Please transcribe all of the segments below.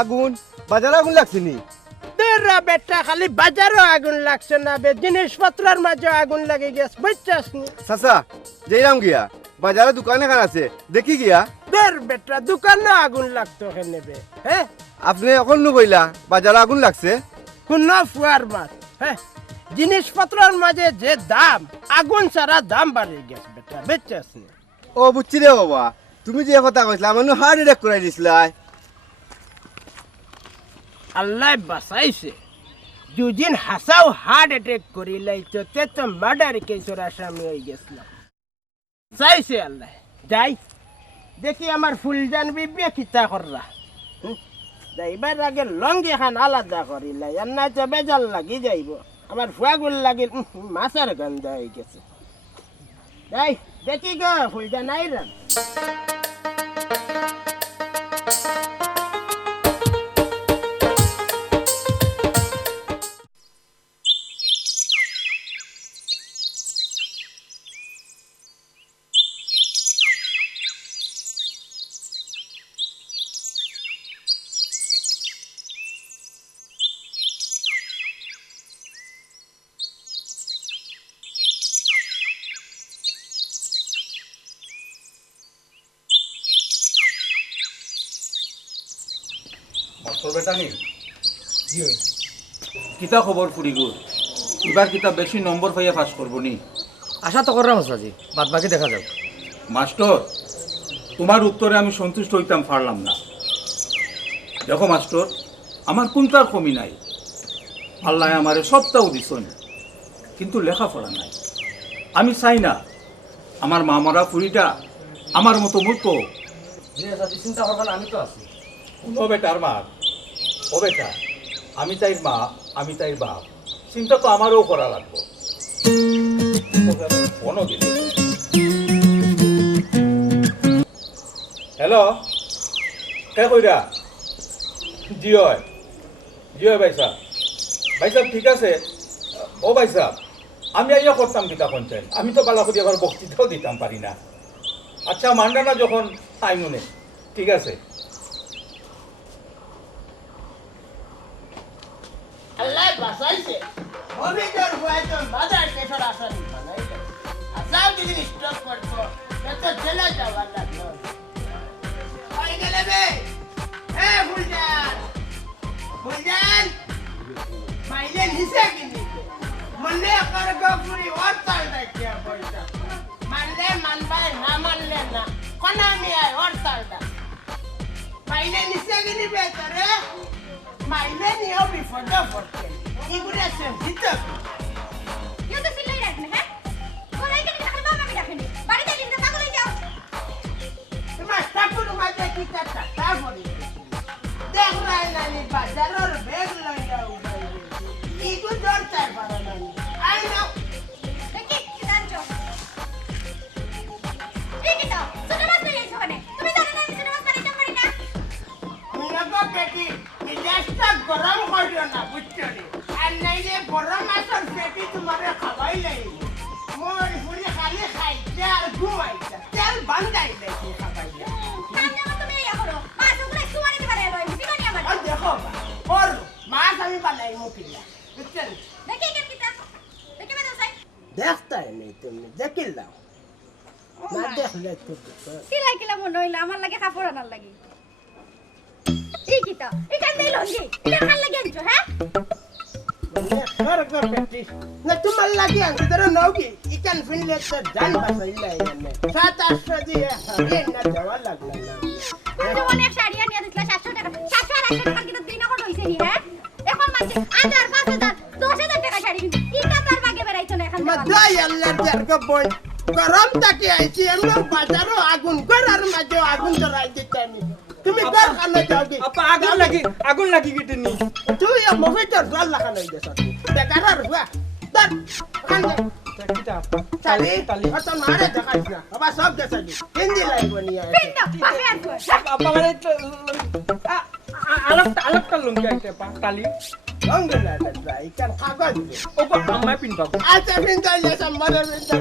আগুন বাজারে আগুন লাগছে নি বেটা খালি বাজারও আগুন লাগছে না বে জিনিসপত্রের মাঝে আগুন লাগে গেছে বুঝছস নি চাচা যেরাম গিয়া বাজারে দোকান এখান আছে দেখি গিয়া তোর বেটা দোকানে আগুন লাগতো এখানে বে হ্যাঁ আপনি এখন নু কইলা বাজারে আগুন লাগছে কোন ফুয়ার মাছ হ্যাঁ জিনিসপত্রের মাঝে যে দাম আগুন ছাড়া দাম বাড়ে গেছে বেটা বুঝছস নি ও বুঝছি রে বাবা তুমি যে কথা কইছিলা আমার হার্ট অ্যাটাক করাই দিছিলা আল্লাহ বাঁচাইছে দুদিন হাসাও হার্ট অ্যাটাক করি লাইতো তে তো মার্ডার কেসের আসামি হয়ে গেছিলাম চাইছে আল্লাহ যাই দেখি আমার ফুলজান বিবি কিতা কররা যাইবার আগে লঙ্গি খান আলাদা করিলাই আর না তো বেজাল লাগি যাইব আমার ফুয়াগুল লাগিল মাছের গন্ধ হয়ে গেছে যাই দেখি গো ফুলজান আইরান কিতা খবর ফুরিগুর এবার কিতা বেশি নম্বর পাইয়া পাস করবো নি আশা তো করলাম ওস্তাজি বাদ বাকি দেখা যাক মাস্টার তোমার উত্তরে আমি সন্তুষ্ট হইতাম পারলাম না দেখো মাস্টার আমার কোনটার কমি নাই আল্লাহ আমারে সবটাও দিছেন কিন্তু লেখাপড়া নাই আমি চাই না আমার মা মরা ফুরিটা আমার মতো মূর্খ চিন্তা করবেন আমি তো আছি ও বেটার মা ও বেটা আমি তাই মা আমি তাই বাপ চিন্তা তো আমারও করা লাগবো হ্যালো কে কইরা জিয় জিয় ভাই সাহেব ঠিক আছে ও ভাই সাহেব আমি আইয়া করতাম গীতা পঞ্চায়েত আমি তো পালা করি আবার বক্তৃতাও দিতাম পারি না আচ্ছা মানডা না যখন তাই মনে ঠিক আছে আল্লাহ বাঁচাইছে অভিযোগ হয়তো বাজার কেসের আসামি বানাইলে আসাম যদি স্টক করতো তো জেলে যাওয়ার লাগলো হয়ে গেলে বে হ্যাঁ ফুলজান ফুলজান মাইলে নিচে কিনি মনে কর গপুরি ওর তাল দেখিয়া পয়সা মানলে মানবাই না মানলে না কোন আমি আয় ওর তালটা মাইলে নিচে কিনি বে তোরে মাইলে নিয়েও বিপদে পড়ছে এগুলো সেন্সিটিভ ইউ তো সিলাই রাখনে হ্যাঁ কোলাই কেন রাখলে বাবা আমি রাখনি বাড়িতে দিন তো পাগল হয়ে যাও তোমার ঠাকুর মাঝে কি কাটা তারপরে দেখ রাই নানি বাজারের ব্যাগ লইয়া উঠাই ইগু দরকার পারে নানি আই নাও দেখি কি জানছো এই তো ছোট মাছ নিয়ে এসো ওখানে তুমি জানো না আমি ছোট মাছ খাইতে পারি না মিনাগো বেটি মিজাজটা গরম করিও না বুঝছো রে আর নাইলে গরম মাছের পেটি তোমারে খাওয়াই লাগবে মোর ফুলি খালি খাইতে আর ঘুমাইতে তেল বান্ধাই লাগবে খাবাইয়া সামনে মত তুমি ইয়া করো মাছ ওগুলো একটু মারি পারে লই বিকানি আমার আর দেখো ওর মাছ আমি বানাই মুখিলা বুঝছেন দেখি কেন কিতা দেখি মে দসাই দেখতাই নেই তুমি দেখিল দাও না দেখলে তো সিলাই কিলা মন হইলা আমার লাগে কাপড় আনার লাগি এই কিতা এটা নেই লঙ্গি এটা ভাল লাগে আনছো হ্যাঁ না তোমার লাগে আনছি ধরো নৌকি ইকান ফিনলে তো জান বাসাইলা এখানে 7-800 দিয়ে হারিয়ে না যাওয়া লাগলো না তুমি অনেক শাড়ি আনিয়া দিছলা 700 টাকা 700 টাকা কিনা দিন এখন হইছে নি হ্যাঁ এখন মাঝে 1000 5000 10000 টাকা শাড়ি কিনতে ইটা তার ভাগে বেরাইছো না এখন মা দই আল্লাহর জারকা বই গরম তাকে আইছি আমরা বাজারও আগুন ঘরের মাঝে আগুন ধরাই দিতানি তুমি ঘর খানে যাও কি আপা আগুন লাগি কেটে নি তুই মফিটার জল লাগানো গেছ বেকার হুয়া দর খানে কিটা আপা তালি অত মারে দেখাইছ না বাবা সব গেছে হিন্দি লাইব নিয়ে পিন্ড বাপে আর কই আপা মানে আলাপটা লুঙ্গি আইতে আপা তালি অঙ্গে না ট্রাই কার কাগজ ওপা আমায় পিন পাবো আচ্ছা পিন্তা যাস মারে পিন্তা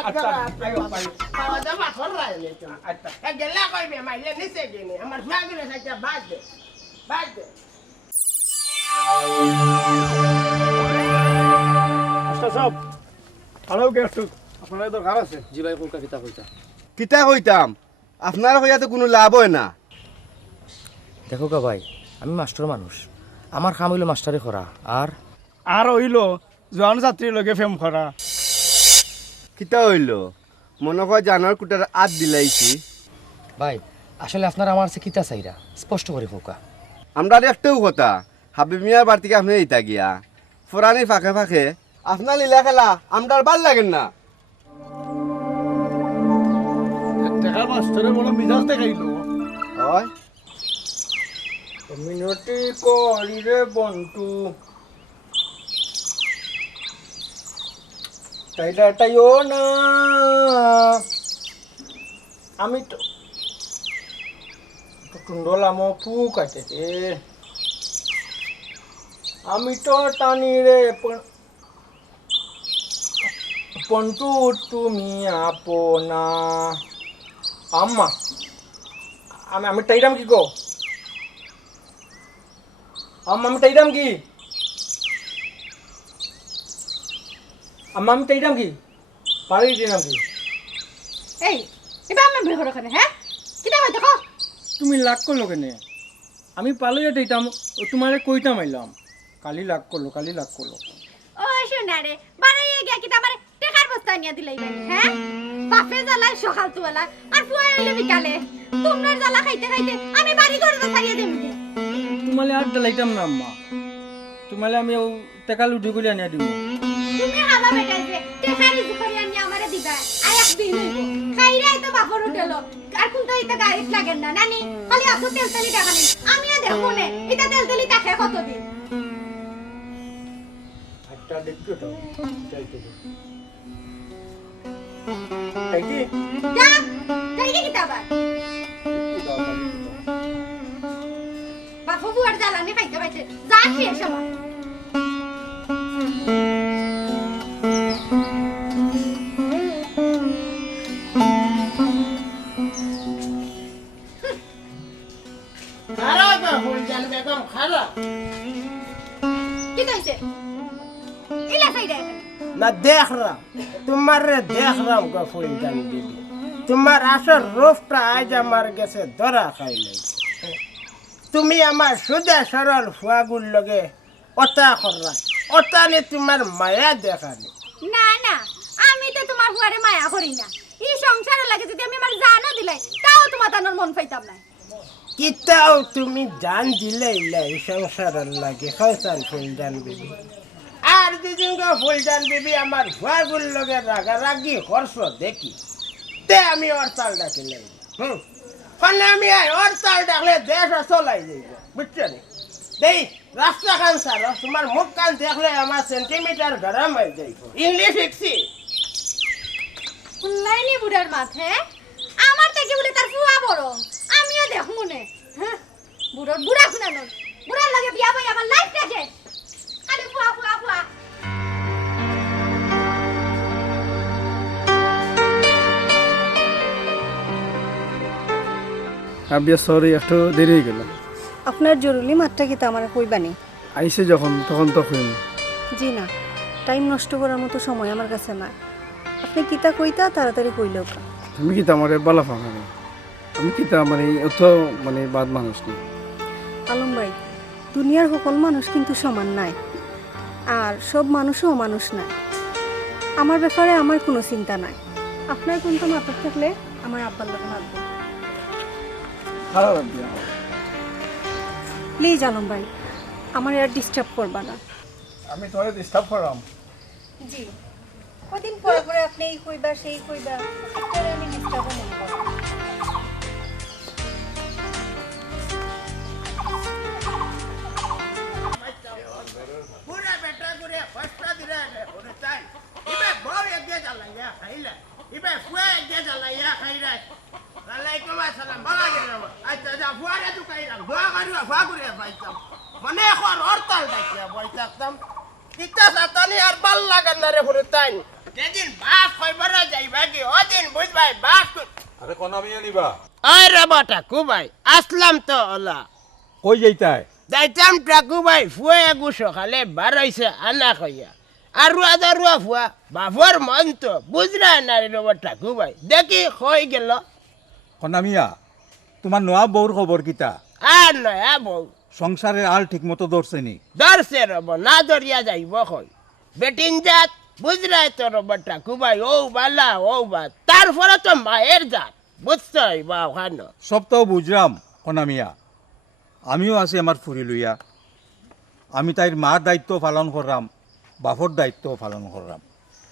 আচ্ছা আইও পাই খাওয়া দাওয়া করাই লে আচ্ছা গেলা কইবে মাইলে নিছে গেনি আমার ফাগরে সাথে বাদ দে আচ্ছা সব ভালো গেছো আপনার দরকার আছে জি ভাই কোকা কিতা কইতা কিতা কইতাম আপনার কইয়া তো কোনো লাভ হয় না দেখো কা ভাই আমি মাস্টার মানুষ আমার কাম হইলো মাস্টারি করা আর হইল জোয়ান ছাত্রীর লগে ফেম করা কিতা হইল মনে হয় জানোয়ার কুটার আত দিলাইছি ভাই আসলে আপনারা আমার কাছে কিতা চাইরা স্পষ্ট করে কোকা আমরা একটাও কথা হাবিব মিয়ার বাড়ি থেকে আপনি এইটা গিয়া ফোরানির ফাঁকে ফাঁকে আপনার লীলা খেলা আমরা ভাল লাগেন না দেখা মাস্টারে বড় মিজাজ দেখাইলো হয় মিনতি করি রে বন্ধু তাইও না আমি তো টুন্ডলাম ফুক আছে রে আমি তো টানি রে পন্টু তুমি আপনা আম্মা আমি টাইরাম কি গো আম্মা আমি টাইরাম কি আম্মা আমি টাইরাম কি পারি দিলাম কি এই এবার আমরা বের করো কেন হ্যাঁ কিটা কই দেখো তুমি লাগ করলো কেনে আমি পালিয়ে দিতাম ও তোমারে কইতাম আইলাম কালি লাগ করলো ও শোনা রে বাড়াইয়া গিয়া কিটা আমার টাকার বস্তা নিয়ে দিলাই মানে হ্যাঁ বাপে জ্বালায় সকাল তুলা আর ফুয়া হইলো বিকালে তোমরা জ্বালা খাইতে খাইতে আমি বাড়ি ঘরে ছাড়িয়ে দেব তোমালে আর ডালাইতাম না আম্মা তোমালে আমি ও টাকা লুটি করে আনিয়া দিব তুমি হাবা বেটাইছে টাকারি জুখারি আনি আমারে দিবা আর একদিন হইব খাইরাই তো বাপর উঠেল আর কোনটা ইটা গাড়ি লাগেন না নানি খালি আসো তেলতেলি টাকা নেই আমিও দেখো নে এটা তেলতেলি টাকা কতদিন একটা দেখছো তো চাইতে তাই কি যা তাই কি কিতাবা বাপু বুয়ার জ্বালানি খাইতে পাইছে যা শেষ আমার খারাপ ফুলজান বেগম খারাপ কি কইছে ইলা সাইডে मैं देख रहा तुम्हारे देख रहा हूँ फुलजान बीबी তোমার আসর রূপটা আজ আমার কাছে ধরা খাই লাগছে তুমি আমার সুদা সরল ফুয়াগুর লগে অতা কররা অতা নে তোমার মায়া দেখানি না না আমি তো তোমার হুয়ারে মায়া করি না এই সংসারে লাগে যদি আমি আমার জানা দিলাই তাও তোমার তানোর মন পাইতাম না কিতাও তুমি জান দিলে এই সংসারের লাগে খাইছান ফুলজান বিবি আর দিদিন গো ফুলজান বিবি আমার ফুয়াগুর লগে রাগারাগি হর্ষ দেখি তে আমি ওর চাল ডাকিলাই ফলে আমি ওর চাল ডাকলে দেশ চলাই যাইব বুঝছো নি দেই রাস্তা খান স্যার তোমার মুখ কান দেখলে আমার সেন্টিমিটার গরম হয়ে যাইব ইংলিশ শিখছি লাইনি বুড়ার মাথে আমার থেকে বলে তার ফুয়া বড় আমিও দেখো মনে হ্যাঁ বুড়োর বুড়া শুনানো বুড়ার লাগে বিয়া ভাই আমার লাইফটা যে খালি ফুয়া ফুয়া ফুয়া আবিয়া সরি একটু দেরি হয়ে গেল আপনার জরুরি মাত্রা কি তা আমার কইবানি আইসে যখন তখন তো কইনি জি না টাইম নষ্ট করার মতো সময় আমার কাছে না আপনি কিতা কইতা তাড়াতাড়ি কইলেও কা তুমি কি আমার বালা ফাঁকা নেই আমি কি মানে অত মানে বাদ মানুষ নেই আলম ভাই দুনিয়ার সকল মানুষ কিন্তু সমান নাই আর সব মানুষও মানুষ নাই আমার ব্যাপারে আমার কোনো চিন্তা নাই আপনার কোনটা মাথা থাকলে আমার আব্বার লোক মারব খারাপ আবিয়া প্লিজ আলম ভাই আমার আর ডিস্টার্ব করবা না আমি তোমার ডিস্টার্ব করাম জি কদিন পরে পরে আপনি এই কইবা সেই কইবা একটারে আমি ডিস্টার্ব মনে করি পুরা বেটা করে কষ্ট দিলে ওরে তাই ইবে বউ এগিয়ে জ্বালাইয়া খাইলা ইবে ফুয়া এগিয়ে জ্বালাইয়া খাইলা ওয়ালাইকুম আসসালাম ভালো গেল আচ্ছা যা ফুয়ারে তো খাইলা ফুয়া করে পাইতাম মনে এখন হরতাল ডাকিয়া বই থাকতাম তিতা সাতানি আর ভাল লাগান না রে পুরো তাই যেদিন বাস কইবার যাইবা কি ওদিন বুঝবাই বাস আরে কনামিয়া নিবা ওই রে বাটা কুবাই আসলাম তো ওলা কই যাইতাই যাইতাম টাকু ভাই ফুয়ে গু সকালে বারইছে আনা কইয়া আৰু আদারুয়া ফুয়া বাবর মন তো বুঝরা না রে বাবা টাকু ভাই দেখি কই গেল কনামিয়া তোমার নোয়া বউর খবর কিতা আর নয়া বউ সংসারের আল ঠিক মতো ধরছে নি ধরছে রব না ধরিয়া যাইব কই বেটিন জাত বুঝরাই তো রব টাকু ভাই ও বালা ও বা তারপরে তো মায়ের জাত বুঝছই বা ওখানে সব তো বুঝলাম কনামিয়া আমিও আছি আমার ফুরি লইয়া আমি তাইর মার দায়িত্ব পালন করলাম বাপর দায়িত্ব পালন করলাম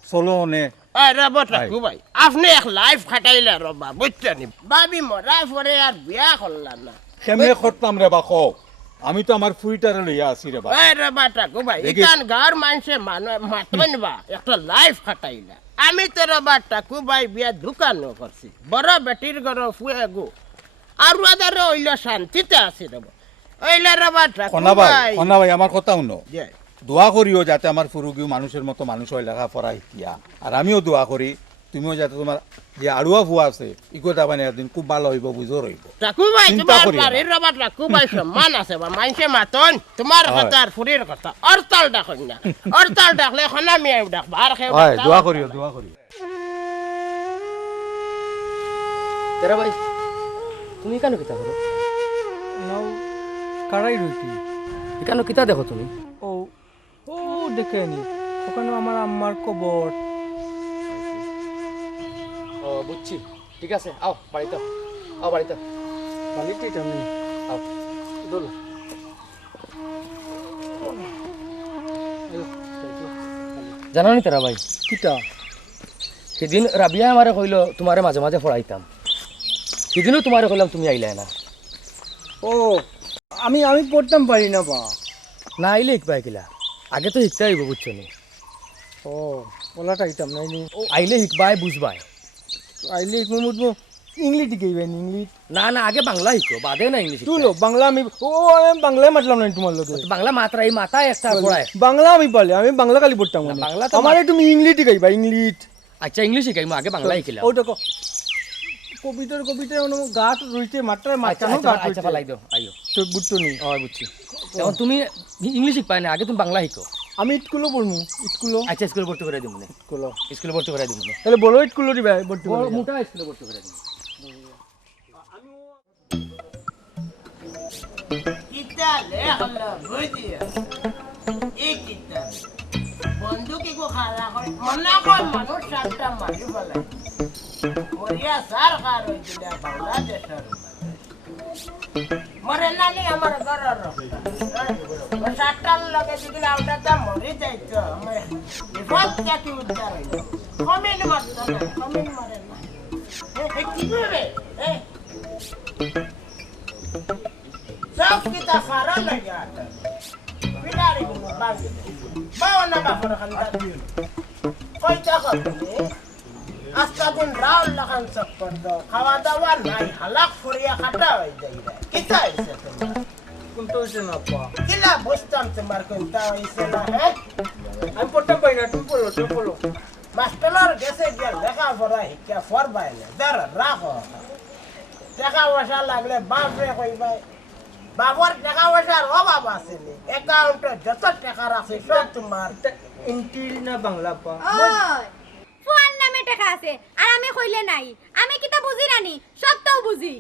চলো নে ওই রব টাকু ভাই আপনি এক লাইফ খাটাইলে রবা বুঝছেন বাবি মরা পরে আর বিয়া করলাম না কেমনে করতাম রে বা কও আমি তো আমার ফুরিটারে লইয়া আছি রে বা ওই রে বাটা কুবাই দেখিস। ইতান গাঁর মানুষে মাতবেন বা একটা লাইফ খাটাইলা আমি তো রে বাটা কুবাই বিয়া দোকানও করছি বড় বেটির ঘর ফুয়ে গো আর আদারে ওইলা শান্তিতে আছি রে ওইলা রে বাটা কনা ভাই আমার কথা শুনো যে দোয়া করিও যাতে আমার ফুরুগিও মানুষের মতো মানুষ হয় লেখাপড়া শিকিয়া আর আমিও দোয়া করি তুমিও যাতে তোমার যে আড়ুয়া ফুয়া আছে ইকো যাবানি একদিন খুব ভালো হইব বুঝো রইব টাকুবাই চিন্তা তোমার করিও না। বাড়ির রে বাটা কুবাই সম্মান আছে বা মানুষে মাতন তোমার হয়। কথা আর ফুরির কথা অরতাল ডাকন না অরতাল ডাকলে এখন আমি ডাক বার খেয়ে দোয়া করিও দোয়া করিও তেরা ভাই তুমি কেন কিতা করো নাও কারাই রইটি কেন কিতা দেখো তুমি ও ও দেখে নি ওখানে আমার আম্মার কবর ও বুঝছি ঠিক আছে আও বাড়িতে আও বাড়িতে বালিতে এটা নেই আও দোলো জানো নি তেরা ভাই কিটা সেদিন রাবিয়া আমারে কইলো তোমারে মাঝে মাঝে পড়াইতাম সেদিনও তোমারে কইলাম তুমি আইলে না ও আমি আমি পড়তাম পারি না বা না আইলে শিখবা কিলা আগে তো শিখতে হইব বুঝছো নি ও ওলাটা আইতাম নাই নি ও আইলে শিখবাই বুঝবাই আইলে ইকমু মুদবো ইংলিশ দিকেইবেন ইংলিশ না না আগে বাংলা শিখো বাদে না ইংলিশ শিখতে। তুলো বাংলা আমি ও আমি বাংলায় মাতলাম না তোমার লোকে বাংলা মাত্রা এই মাথায় একটা পড়ায় বাংলা আমি পারলে আমি বাংলা খালি পড়তাম না, না বাংলা তো আমার তুমি ইংলিশ দিকেইবা ইংলিশ আচ্ছা ইংলিশ শিখাই আগে বাংলা শিখিলাম ওটা কবিতার কবিতায় অন্য গাছ রইছে মাত্রায় আচ্ছা মাত্রানো আচ্ছা গাছ আচ্ছা রইছে ফালাই দাও আইও তো বুঝতো নি ও বুঝছি এখন তুমি ইংলিশ শিখবাই না আগে তুমি বাংলা শিখো আমি স্কুলও পড়মু স্কুলও আচ্ছা স্কুলে ভর্তি করে দিব না স্কুলও স্কুলে ভর্তি করে দিব না তাহলে বড় স্কুলও দিবা ভর্তি করে মোটা স্কুলে ভর্তি করে দিব কিতা লেখলো বুঝিয়া এই কিতা বন্ধুকে কো খালা করে মনে কর মানুষ সাতটা মারি বলে মরিয়া সার কার হইছিল বাংলাদেশের মরে নানি আমার ঘরের রক্ত সাতটার লগে যদি আউটাটা মরি যাইতো আমার বিপদ থেকে উদ্ধার হইল কমিন মারতো না কমিন মারে না কি করবে সব kita farol lagi ada. Pinari mo bangi. Bawa na ba for kanda. Koy ta ko ni. Asta din raul la kan sakto. Kawadawan ay halak furiya kata ay dayda. Kita ise to. কোনটো হইছে না পা Kila bustam tumar kunta ise na he. আমি পড়তাম পারি না তুমি পড়ো তুমি পড়ো Mastelar gese dia lega fora hikya for baile. Dar raho. দেখা বসা লাগলে বাপরে কইবাই বাবর টাকা পয়সার অভাব আছে অ্যাকাউন্টে যত টাকা রাখছে সব তোমার ইন্টিল না বাংলা পা ওই ফোন নামে টাকা আছে আর আমি কইলে নাই আমি কিতা বুঝি নানি সব তো বুঝি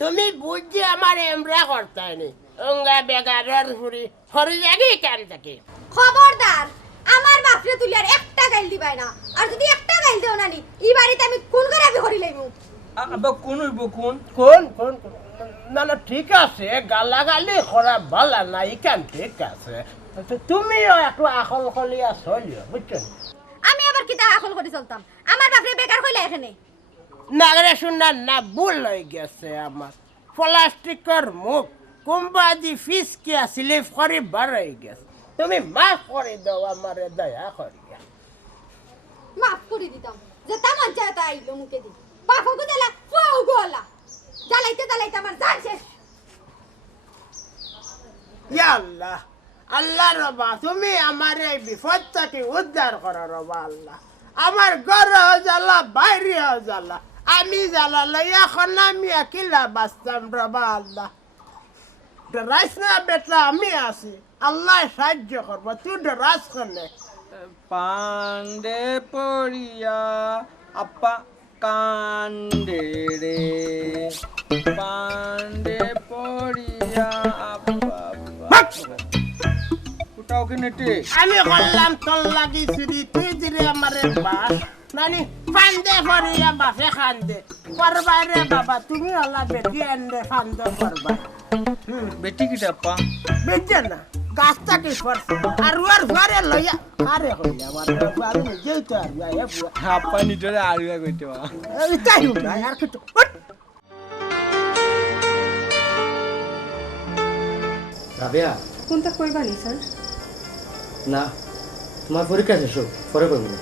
তুমি বুঝছি আমার এমরা করতানি অঙ্গা বেগারের ফুরি হরি জাগি কেন থাকে খবরদার আমার বাপরে তুলি আর একটা গাইল দিবাই না আর যদি একটা গাইল দেও নানি এই বাড়িতে আমি কোন করে আমি করি লাইমু আবা কোন হইব কোন কোন না না ঠিক আছে গালাগালি করা ভালো না ইকান ঠিক আছে তুমিও একটু আকল কলিয়া চলিও বুঝছেন আমি আবার আর কিতা আকল করে চলতাম আমার বাপরে বেকার কইলা এখানে নাগরে শুনা না ভুল হয়ে গেছে আমার প্লাস্টিকের মুখ কুম্বাদি ফিস কি স্লিপ করে বার হয়ে গেছে তুমি মাফ করে দাও আমারে দয়া করিয়া মাফ করে দিতাম যে তামার জাতা আইলো মুখে দি বাপকে দিলা ফুয়াও গোলা জ্বালাইতে জ্বালাইতে আমার জান শেষ ইয়া আল্লাহ আল্লাহ রবা তুমি আমার এই বিপদ থেকে উদ্ধার করো রবা আল্লাহ আমার ঘর জ্বালা বাইরে জ্বালা আমি জ্বালা লইয়া এখন আমি একিলা বাঁচতাম রবা আল্লাহ ডরাইস না বেটা আমি আছি আল্লাহ সাহায্য করবো তুই ডরাস কেনে পান্ডে পড়িয়া আপা কান্দে রে পান্ডে পড়িয়া আপা উঠাও কি নেটে আমি করলাম তোর লাগি চুরি তুই দিলে আমারে বাস নানি ফান্দে ফরিয়া বাসে খান্দে করবাই রে বাবা তুমি আল্লাহ বেটি এনে ফান্দ করবা বেটি কিটা আপা বেজে না গাছটা কি করছে আর ওর ঘরে লইয়া আরে কইলা আমার বাড়ি নিজেই তো আর ইয়া বুয়া আপা নিজরে আড়িয়া কইতে বা এই তাই না আর কিছু রাবেয়া কোনটা কইবানি স্যার না তোমার পরীক্ষা শেষ হোক পরে করবো না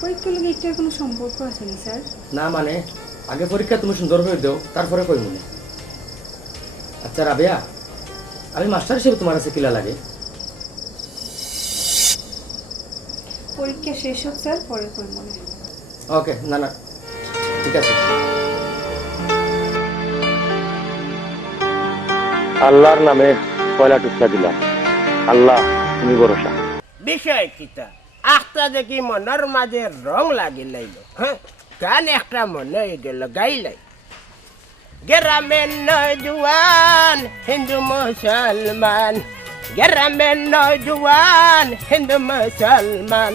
পরীক্ষার লগে একটার কোনো সম্পর্ক আছে নি স্যার না মানে আগে পরীক্ষা তুমি সুন্দর করে দাও তারপরে কই মনে আচ্ছা রাবেয়া আমি মাস্টার হিসেবে তোমার কাছে কিলা লাগে পরীক্ষা শেষ হোক স্যার পরে কই মনে ওকে না না ঠিক আছে আল্লাহর নামে পয়লা টুকরা দিলাম আল্লাহ তুমি ভরসা বিষয় কিটা আখটা দেখি মনের মাঝে রং লাগি লাইল হ্যাঁ গান একটা মনে হয়ে গেল গাইলাই গ্রামের নজওয়ান হিন্দু মুসলমান গ্রামের নজওয়ান হিন্দু মুসলমান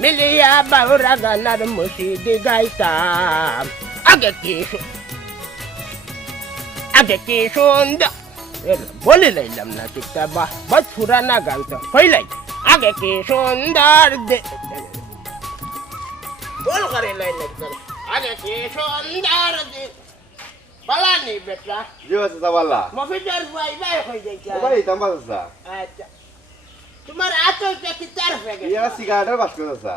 মিলিয়া বাউরা গানার মুসিদি গাইতাম আগে কি সুন্দর বলে লাইলাম না ঠিকটা বাহ বহুত পুরানা গান তো হইলাই আগে কি সুন্দর বল করে লাইলাম আগে কি সুন্দর পালানি বেটা জি চাচা বাল্লা মফিদার ভাই ভাই হয়ে যাইছে ভাই তাম্বা চাচা আচ্ছা তোমার আতটা কি তার হয়ে ইয়া গেছে সিগারেটের বাস্ক চাচা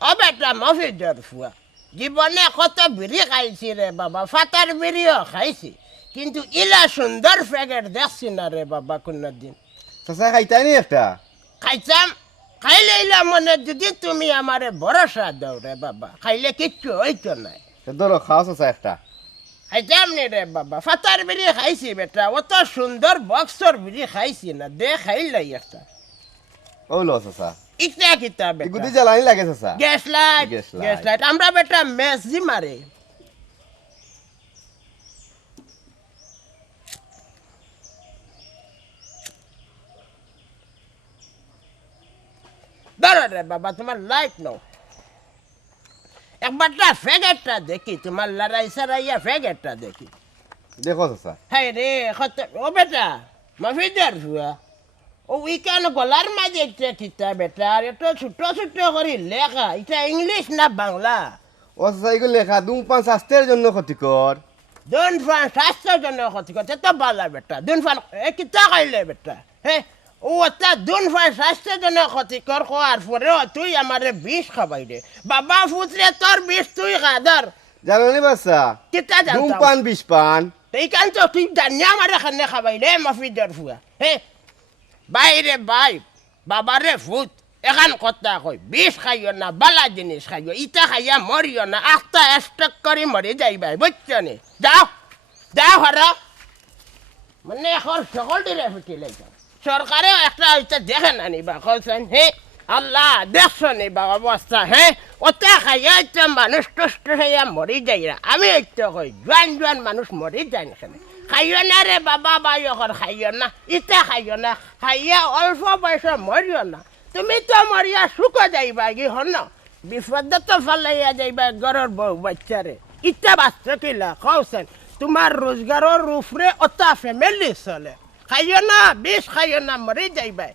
ও বেটা মফিদার ফুয়া জীবনে কত বিড়ি খাইছি রে বাবা ফাতার বিড়িও খাইছি কিন্তু ইলা সুন্দর প্যাকেট দেখছি না রে বাবা কোনদিন চাচা খাইতাই নি একটা খাইতাম খাইলে ইলা মনে যদি তুমি আমারে ভরসা দাও রে বাবা খাইলে কিচ্ছু হইতো নাই ধরো খাও চাচা একটা খাইতাম নি রে বাবা ফাতার বিড়ি খাইছি বেটা অত সুন্দর বক্সর বিড়ি খাইছি না দে খাইলাই একটা ও লো চাচা ইটা কিতা ইগুদি বেটা জ্বালানি লাগে চাচা gas light gas light. Gas light আমরা বেটা মেস জি মারে ধরো রে বাবা তোমার লাইট নাও একবারটা ফ্যাগেটটা দেখি তোমার লড়াই সারাইয়া ফ্যাগেটটা দেখি দেখো চাচা হাই রে কত ও বেটা মাফিদার হুয়া ও উইকান গলার মাঝে একটা কিতা বেটা আর এত ছোট ছোট করে লেখা এটা ইংলিশ না বাংলা ও চাচা এগুলো লেখা ধূমপান স্বাস্থ্যের জন্য ক্ষতিকর দুন ফান স্বাস্থ্যের জন্য ক্ষতি করছে তো বালা বেটা দুন ফান এ কিতা খাইলে বেটা হ্যাঁ ও তা দুন ফান স্বাস্থ্যের জন্য ক্ষতিকর হওয়ার পরেও তুই আমারে বিষ খাবাই দে বাবা ফুটলে তোর বিষ তুই খাদার জানো নি বাচ্চা কিতা জানতাম ধূমপান বিষ পান এইখান তো তুই জানিয়া আমার এখানে খাবাই রে মাফিদার ফুয়া হ্যাঁ বাইরে বাই বাবারে ফুট এখান কথা কই বিষ খাইও না বালা জিনিস খাইও ইটা খাইয়া মরিও না আখটা স্টক করে মরে যাইবাই বুঝছো নি যাও যাও হরা মানে এখন সকল দিলে ফুটি লাইতাম সরকারেও একটা হইতে দেখে না নিবা কইছেন হে আল্লাহ দেখছো নিবা অবস্থা হ্যাঁ ওটা খাইয়া একটা মানুষ টুষ্ট খাইয়া মরি যাইরা আমি একটু কই জোয়ান জোয়ান মানুষ মরি যায় না খাইও না রে বাবা বাই এখন খাইও না ইটা খাইও না খাইয়া অল্প বয়সে মরিও না তুমি তো মরিয়া শুকা যাইবা কি হন বিপদ তো ফালাইয়া যাইবা ঘরের বউ বাচ্চারে ইটা বাচ্চা কিলা কৌছেন তোমার রোজগারের উপরে ওটা ফ্যামিলি চলে খাইও না বিষ খাইও না মরে যাইবা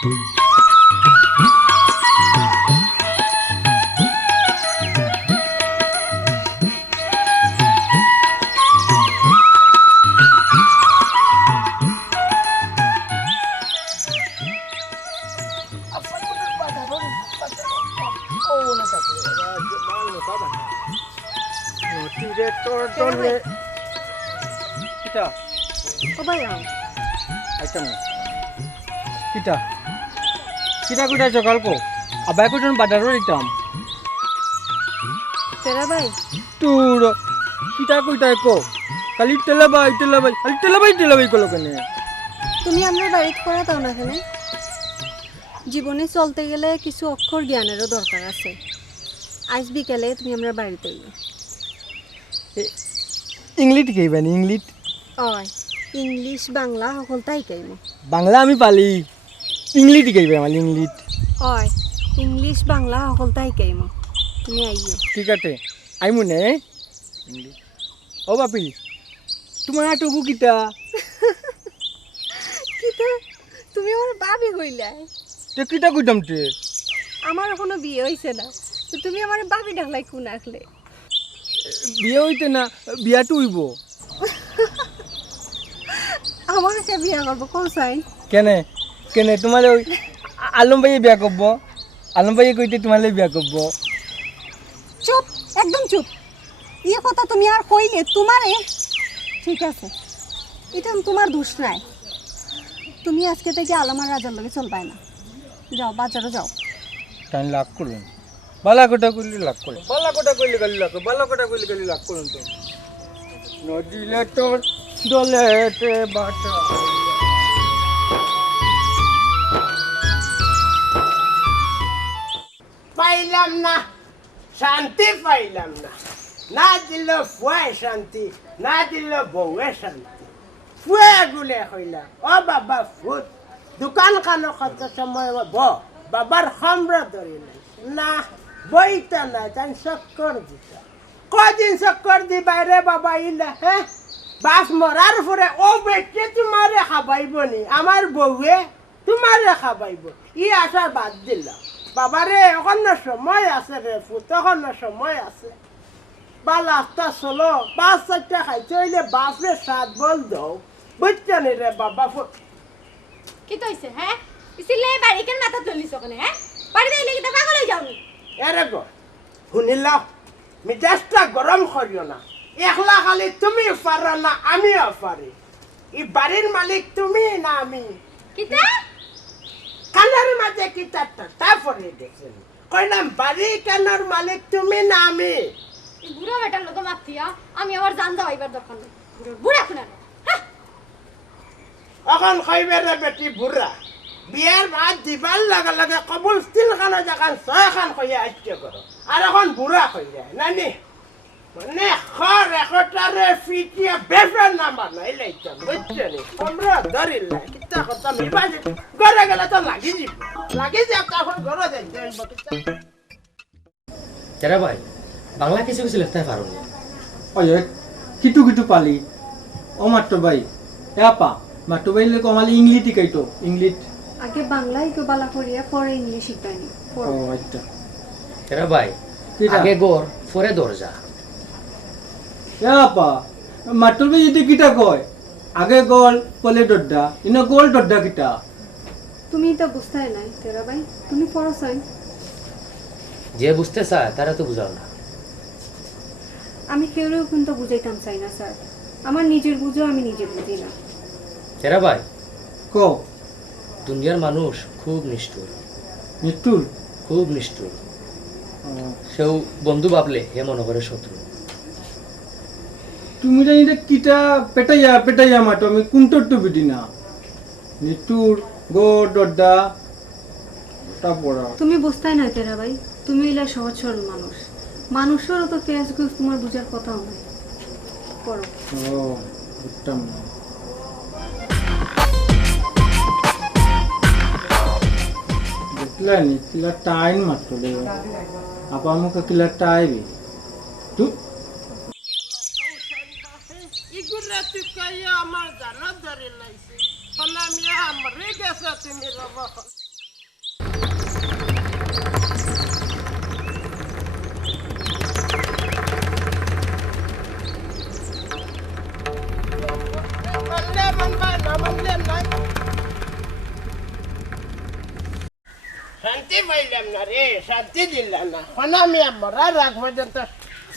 কিটা ও ভাই আও আইতাম না কিটা কিটা কইটা সকাল কো আবার কইজন বাজারও দিতাম তেরা ভাই তোর কিটা কইটা কো খালি তেলাবাই কলো কেনে তুমি আমরা বাড়িতে পড়া দাও না কেন? জীবনে চলতে গেলে কিছু অক্ষর জ্ঞানেরও দরকার আছে। আজ বিকেলে তুমি আমরা বাড়িতে এলো। ইংলিশ কইবেন ইংলিশ অয় ইংলিশ বাংলা সকল তাই কাইম। বাংলা আমি পালি ইংলিশ কইবে আমার ইংলিশ অয় ইংলিশ বাংলা সকল তাই কাইম। তুমি আইও। ঠিক আছে আই মনে ও বাপি তোমার আটুকু কিটা কিতা তুমি আমার বাবি হইলাই? তে কিটা কইতাম তে আমার এখনো বিয়ে হইছে না, তো তুমি আমার বাবি ডাকলাই কোন আসলে? বিয়ে হইতে না বিয়াটো হইব আমার কে বিয়া করবো কোন সাইন? কেনে কেনে তোমার ওই আলম ভাইয়ে বিয়া করব আলম ভাইয়ে কইতে তোমার বিয়া করব চুপ, একদম চুপ। ইয়ে কথা তুমি আর কইলে তোমারে ঠিক আছে, এটা তোমার দোষ নাই। তুমি আজকে থেকে আলমার রাজার লগে চলবাই না। যাও বাজারে যাও। টাইম লাগ করুন বালা কোটা কইলে লাগ করুন বালা কোটা কইলে গালি লাগ বালা কোটা কইলে গালি লাগ করুন তো নদিলে তোর দলেতে বাটা পাইলাম না, শান্তি পাইলাম না। না দিল ফুয়ায় শান্তি, না দিল বউয়ে শান্তি। ফুয়ে গুলে কইলা ও বাবা ফুট দোকান খানো কত সময় বাবার খামরা ধরে নাই না বইতা না তাই চক্কর দিতা। কদিন চক্কর দি বাইরে বাবা ইলা হ্যাঁ বাস মরার পরে ও বেটে তোমারে খাবাইব নি আমার বউয়ে তোমারে খাবাইব ই আসার বাদ দিলাম। বাবারে এখনো সময় আছে রে ফুট এখনো সময় আছে। বালা আস্তা চলো 5-4টা খাইতে হইলে বাপরে 7 বল দাও বুঝছানি রে বাবা ফুট। কি তইছে হ্যাঁ? ইসিলে বাড়ি কেন মাথা তুলিছ কেন হ্যাঁ? বাড়ি দিলে কি পাগল হই যাওনি? এরে গো শুনিলা মিজাজটা গরম করিও না। একলা খালি তুমি পারো না আমিও পারি। ই বাড়ির মালিক তুমি না আমি? কিতা? কানের মাঝে কিতাটা তারপরে দেখছেন কইলাম বাড়ি কানের মালিক তুমি না আমি? এই বুড়া বেটার লোক মাতিয়া আমি আবার জান যাইবার দরকার নেই। বুড়া খুনা হ্যাঁ এখন কইবে রে বেটি বুড়া বিয়ার ভাত দিবার লগে লগে কবুল স্টিল খানা জাগান 6 খান কইয়া আইতে করো আর এখন বুড়া কই যায় নানি মানে খর একটারে ফিটিয়া বেফার নাম্বার নাই লাইতাম বুঝছনি আমরা ধরিলা কিতা কথা মিবাজি ঘরে গেলে তো লাগি যাব তখন ঘরে যাইতে হইব কিতা। তেরা ভাই বাংলা কিছু কিছু লিখতে পারো না? ওই কিটু কিটু পালি ও মাত্র ভাই আপা মাত্র ভাই কমালি ইংলিশ টিকাইতো ইংলিশ আগে বাংলাই কেউ বালা করিয়া পরে ইংলিশ শিখায়নি। ও আচ্ছা তেরা ভাই কিটা? আগে গোর পরে দরজা। আপা মাত্র ভাই যদি কিটা কয় আগে গোল পলে ডড্ডা ইনা গোল ডড্ডা কিটা তুমি তো বুঝতে নাই তেরা ভাই, তুমি পড়ো সাইন। যে বুঝতে চায় তারা তো বুঝাও না। আমি কেউরেও কিন্তু বুঝাইতাম চাই না স্যার, আমার নিজের বুঝো আমি নিজে বুঝি না। তেরা ভাই ক দুনিয়ার মানুষ খুব নিষ্ঠুর, মৃত্যুর খুব নিষ্ঠুর। সেও বন্ধু ভাবলে হে মনে করে শত্রু। তুমি জানি কিটা পেটাইয়া পেটাইয়া মাটো আমি কোনটোর তো বিদি না মৃত্যুর গো ডড্ডা তা পড়া তুমি বুঝতে না তেরা ভাই, তুমি এলা সহজ সরল মানুষ, মানুষেরও তো কেস গুস তোমার বুঝার কথা হয়। পড়ো। ও বুঝতাম না দেখলেন কিলা টাইম মাত্র দে আপা মুখে কিলা টাইবে তুই ইগুরা তুই কাইয়া আমার জানা ধরে লাইছে ফলা মিয়া আমরে গেছে তুমি রব শান্তি পাইলাম না রে, শান্তি দিলাম না। খনা মিয়া মরার রাগ পর্যন্ত।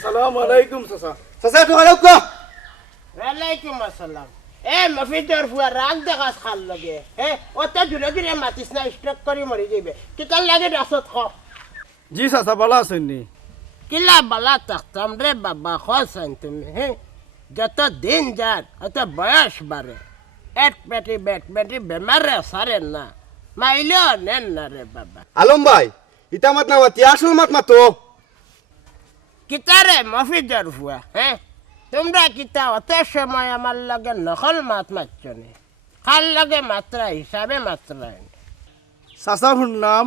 সালাম আলাইকুম চাচা। চাচা তোমার কো ওয়ালাইকুম আসসালাম। এ মফিদর ফুয়া রাগ দেখাস খাল লগে। অত দূরে দূরে মাতিস না, স্ট্রোক করে মরি যাইবে। কিতার লাগে রাসত খ। জি চাচা ভালো আছেন নি? কিলা বালা থাকতাম রে বাবা, খসান তুমি। যত দিন যান অত বয়স বাড়ে। এক পেটি বেট পেটি বেমারে সারেন না, মাইলেও নেন না রে বাবা। আলম ভাই ইটা মাত না মাতি আসল মাত মাতো কিতারে মফিদর ফুয়া, তোমরা কিতা অত সময় আমার লগে নকল মাত মারছ নি, কার লগে মাত্রা হিসাবে মাত্রায়। চাচা শুনলাম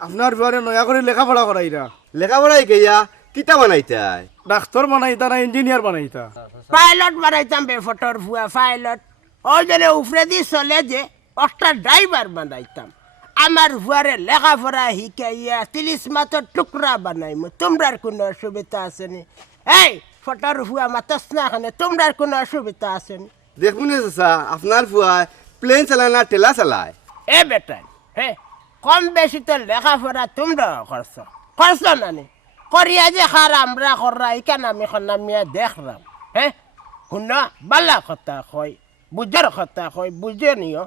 আপনার বিবারে নয়া করে লেখাপড়া করাইরা, লেখাপড়াই গইয়া কিতা বানাইতাই ডাক্তার বানাইতা না ইঞ্জিনিয়ার বানাইতা? পাইলট বানাইতাম বে ফটোর ফুয়া, পাইলট। ওই জন্য উপরে দিয়ে চলে যে একটা ড্রাইভার বানাইতাম। আমার ফুয়ারে লেখাপড়া শিখাইয়া 30 মাত্র টুকরা বানাইমু। তোমরার কোনো অসুবিধা আসেনি? এই ফটোর ফুয়া মাতাস না খানে, তোমরার কোনো অসুবিধা আসেনি? দেখুন চাচা আপনার ফুয়া প্লেন চালায় না টেলা চালায়? এ বেটান, কম বেশি তো লেখাপড়া তোমরা করছো না নি? করিয়া যে খার আমরা করা ইকান আমি খনামিয়া দেখলাম। শুন বালা কথা কয়, বুঝার কথা কয়, বুঝে নিও।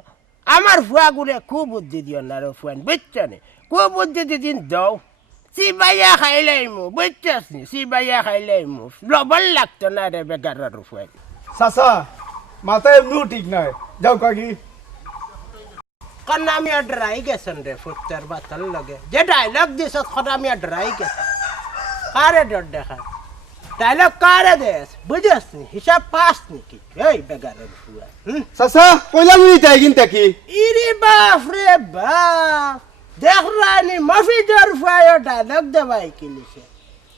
আমার ফুয়াগুলো খুব বুদ্ধি দিও না রে ফুয়ান, বুঝছ নি? খুব বুদ্ধি দিদিন দাও, সিবাইয়া খাইলাইমু, বুঝছস নি? সিবাইয়া খাইলাইমু, লবণ লাগতো না রে বেগারের ফুয়ান। চাচা মাথা এমনিও ঠিক নাই, যাও কাকি। খনামিয়া ডরাই গেছেন রে ফুটার বাতার লগে। যে ডায়লগ দিছ খনামিয়া ডরাই গেছে। কারে ডর দেখা? ডায়লগ কারে দেশ বুঝস নি? হিসাব পাস নাকি? এই বেগারের ফুয়া। চাচা কইলা মুই তাই কিনতা কি ইরে বাপ রে বাপ, দেখ রানি মফিজর ফুয়া ডায়লগ দেবাই কিলিছে।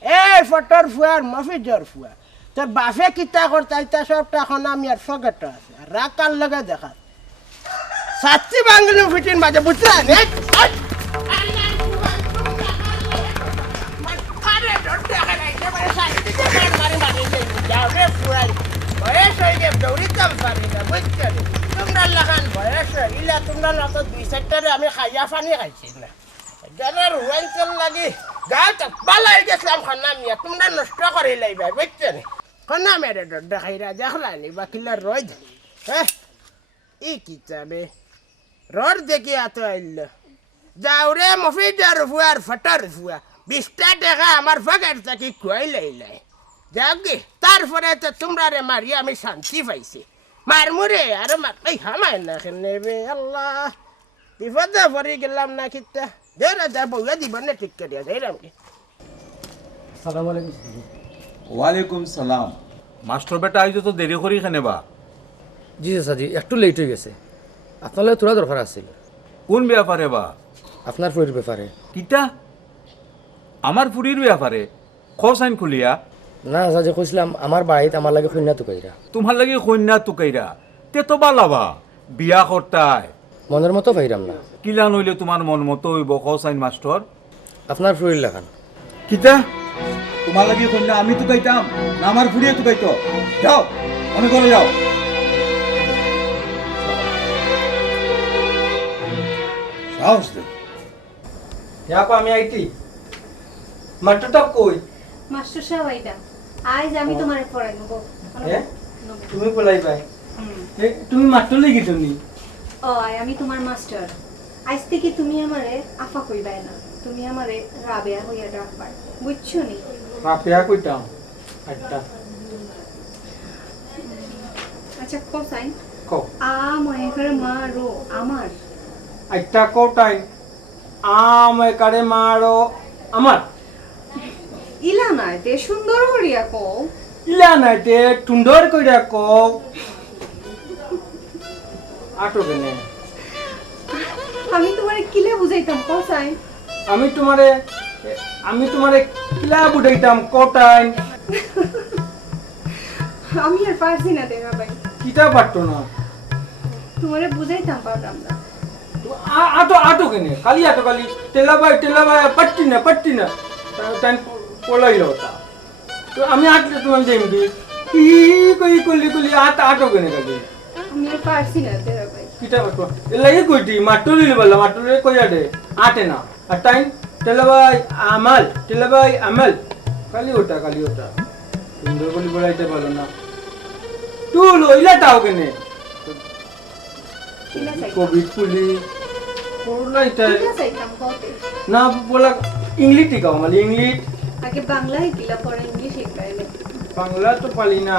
এই ফটোর ফুয়ার মফিজর ফুয়া, তোর বাপে কিতা করতাইতা সবটা খনামিয়ার ফগেট আছে। আর রাকার লগে দেখা সাচ্চি বাঙালি ফিটিন মাঝে বুঝলেন? বয়স হয়ে গে দৌড়িতাম পারি না, বুঝছেন? তোমরা লাগান বয়স হয়ে গেলে তোমরা নত 2 সেক্টরে আমি খাইয়া পানি খাইছি না। জানার হুয়াইতেল লাগি গাছ বালাই গেছিলাম খনামিয়া, তোমরা নষ্ট করে লাইবা, বুঝছেন? খনামিয়ারে দেখাইরা দেখলানি বাকিলা রোজ। ই কি চাবে রোড দেখি এত আইল যাও রে মফিজার ফুয়ার ফটার ফুয়া 20 টাকা আমার পকেট থেকে খুয়াই লাইলাই যাও গে। তারপরে তো তোমরা রে মারি আমি শান্তি পাইছি। মারমুরে আর মারলেই হামায় না নেবে। আল্লাহ বিপদে পড়ে গেলাম না কিতা দেরা যা বউয়া দিব না ঠিক করিয়া যাইলাম কি। সালাম আলাইকুম। ওয়ালাইকুম সালাম। মাস্টার বেটা আইজ তো দেরি করি খানে বা? জি চাচা জি, একটু লেট হয়ে গেছে। আপনার তোরা দরকার আছিল। কোন ব্যাপারে বা? আপনার ফুয়ের ব্যাপারে। কিতা আমার ফুরির ব্যাপারে? খসাইন খুলিয়া না চাচা, যে কইছিলাম আমার বাড়িতে আমার লাগে কন্যা তুকাইরা। তোমার লাগি কন্যা তুকাইরা তে তো বালাবা বিয়া করতাই মনের মতো পাইরাম না। কিলা নইলে তোমার মন মতো হইব খসাইন মাস্টার? আপনার ফুয়ের লাগান। কিতা তোমার লাগি কন্যা আমি তুকাইতাম না আমার ফুরিয়ে তুকাইতো? যাও অনেক করে যাও। সাহস দে। আমি আইটি মাস্টারটা কই? মাস্টার সাহেব আইডা আজ আমি তোমারে পড়াই নেব। তুমি বলাই ভাই, তুমি মাস্টার লাগি তুমি? ও আমি তোমার মাস্টার। আজ থেকে তুমি আমারে আফা কইবাই না, তুমি আমারে রাবেয়া হইয়া ডাকবা, বুঝছো নি? রাপিয়া কইতাম। আচ্ছা আচ্ছা কোসাইন কও। মনে করে মারো আমার। আচ্ছা কোটাই কারে মারো আমার। ইলা নাই তে সুন্দর করিয়া কও। ইলা নাইতে সুন্দর কইরা কও। আটো কেনে আমি তোমারে কিলে বুঝাইতাম কোসাইন? আমি তোমারে কিলা বুঝাইতাম কোটাই। আমি আর পারছি না দেখা ভাই, কিতা পারতো না তোমারে বুঝাইতাম পারলাম না। আটো কেনে খালি আটো খালি তেলাবাই পাট্টি না তাই পলাই লতা। তো আমি আটলে তোমার যাইম কি কলি আটো কেনে খালি আমি আর পারছি না দেখা ভাই। কিতা পারতো এলাই কইটি মাট্টু লিলে বললা মাট্টু কইয়া দে আটে না আর টাইম টেলাবাই আমাল খালি ওটা সুন্দর করে বলাইতে পারো না তুই লইলা তাও কেনে কোভিড পুলি পড়লাইটা না বলা ইংলিশ টিকাও মানে ইংলিশ আগে বাংলা শিকিলা পরে ইংলিশ শিখাইলে বাংলা তো পালি না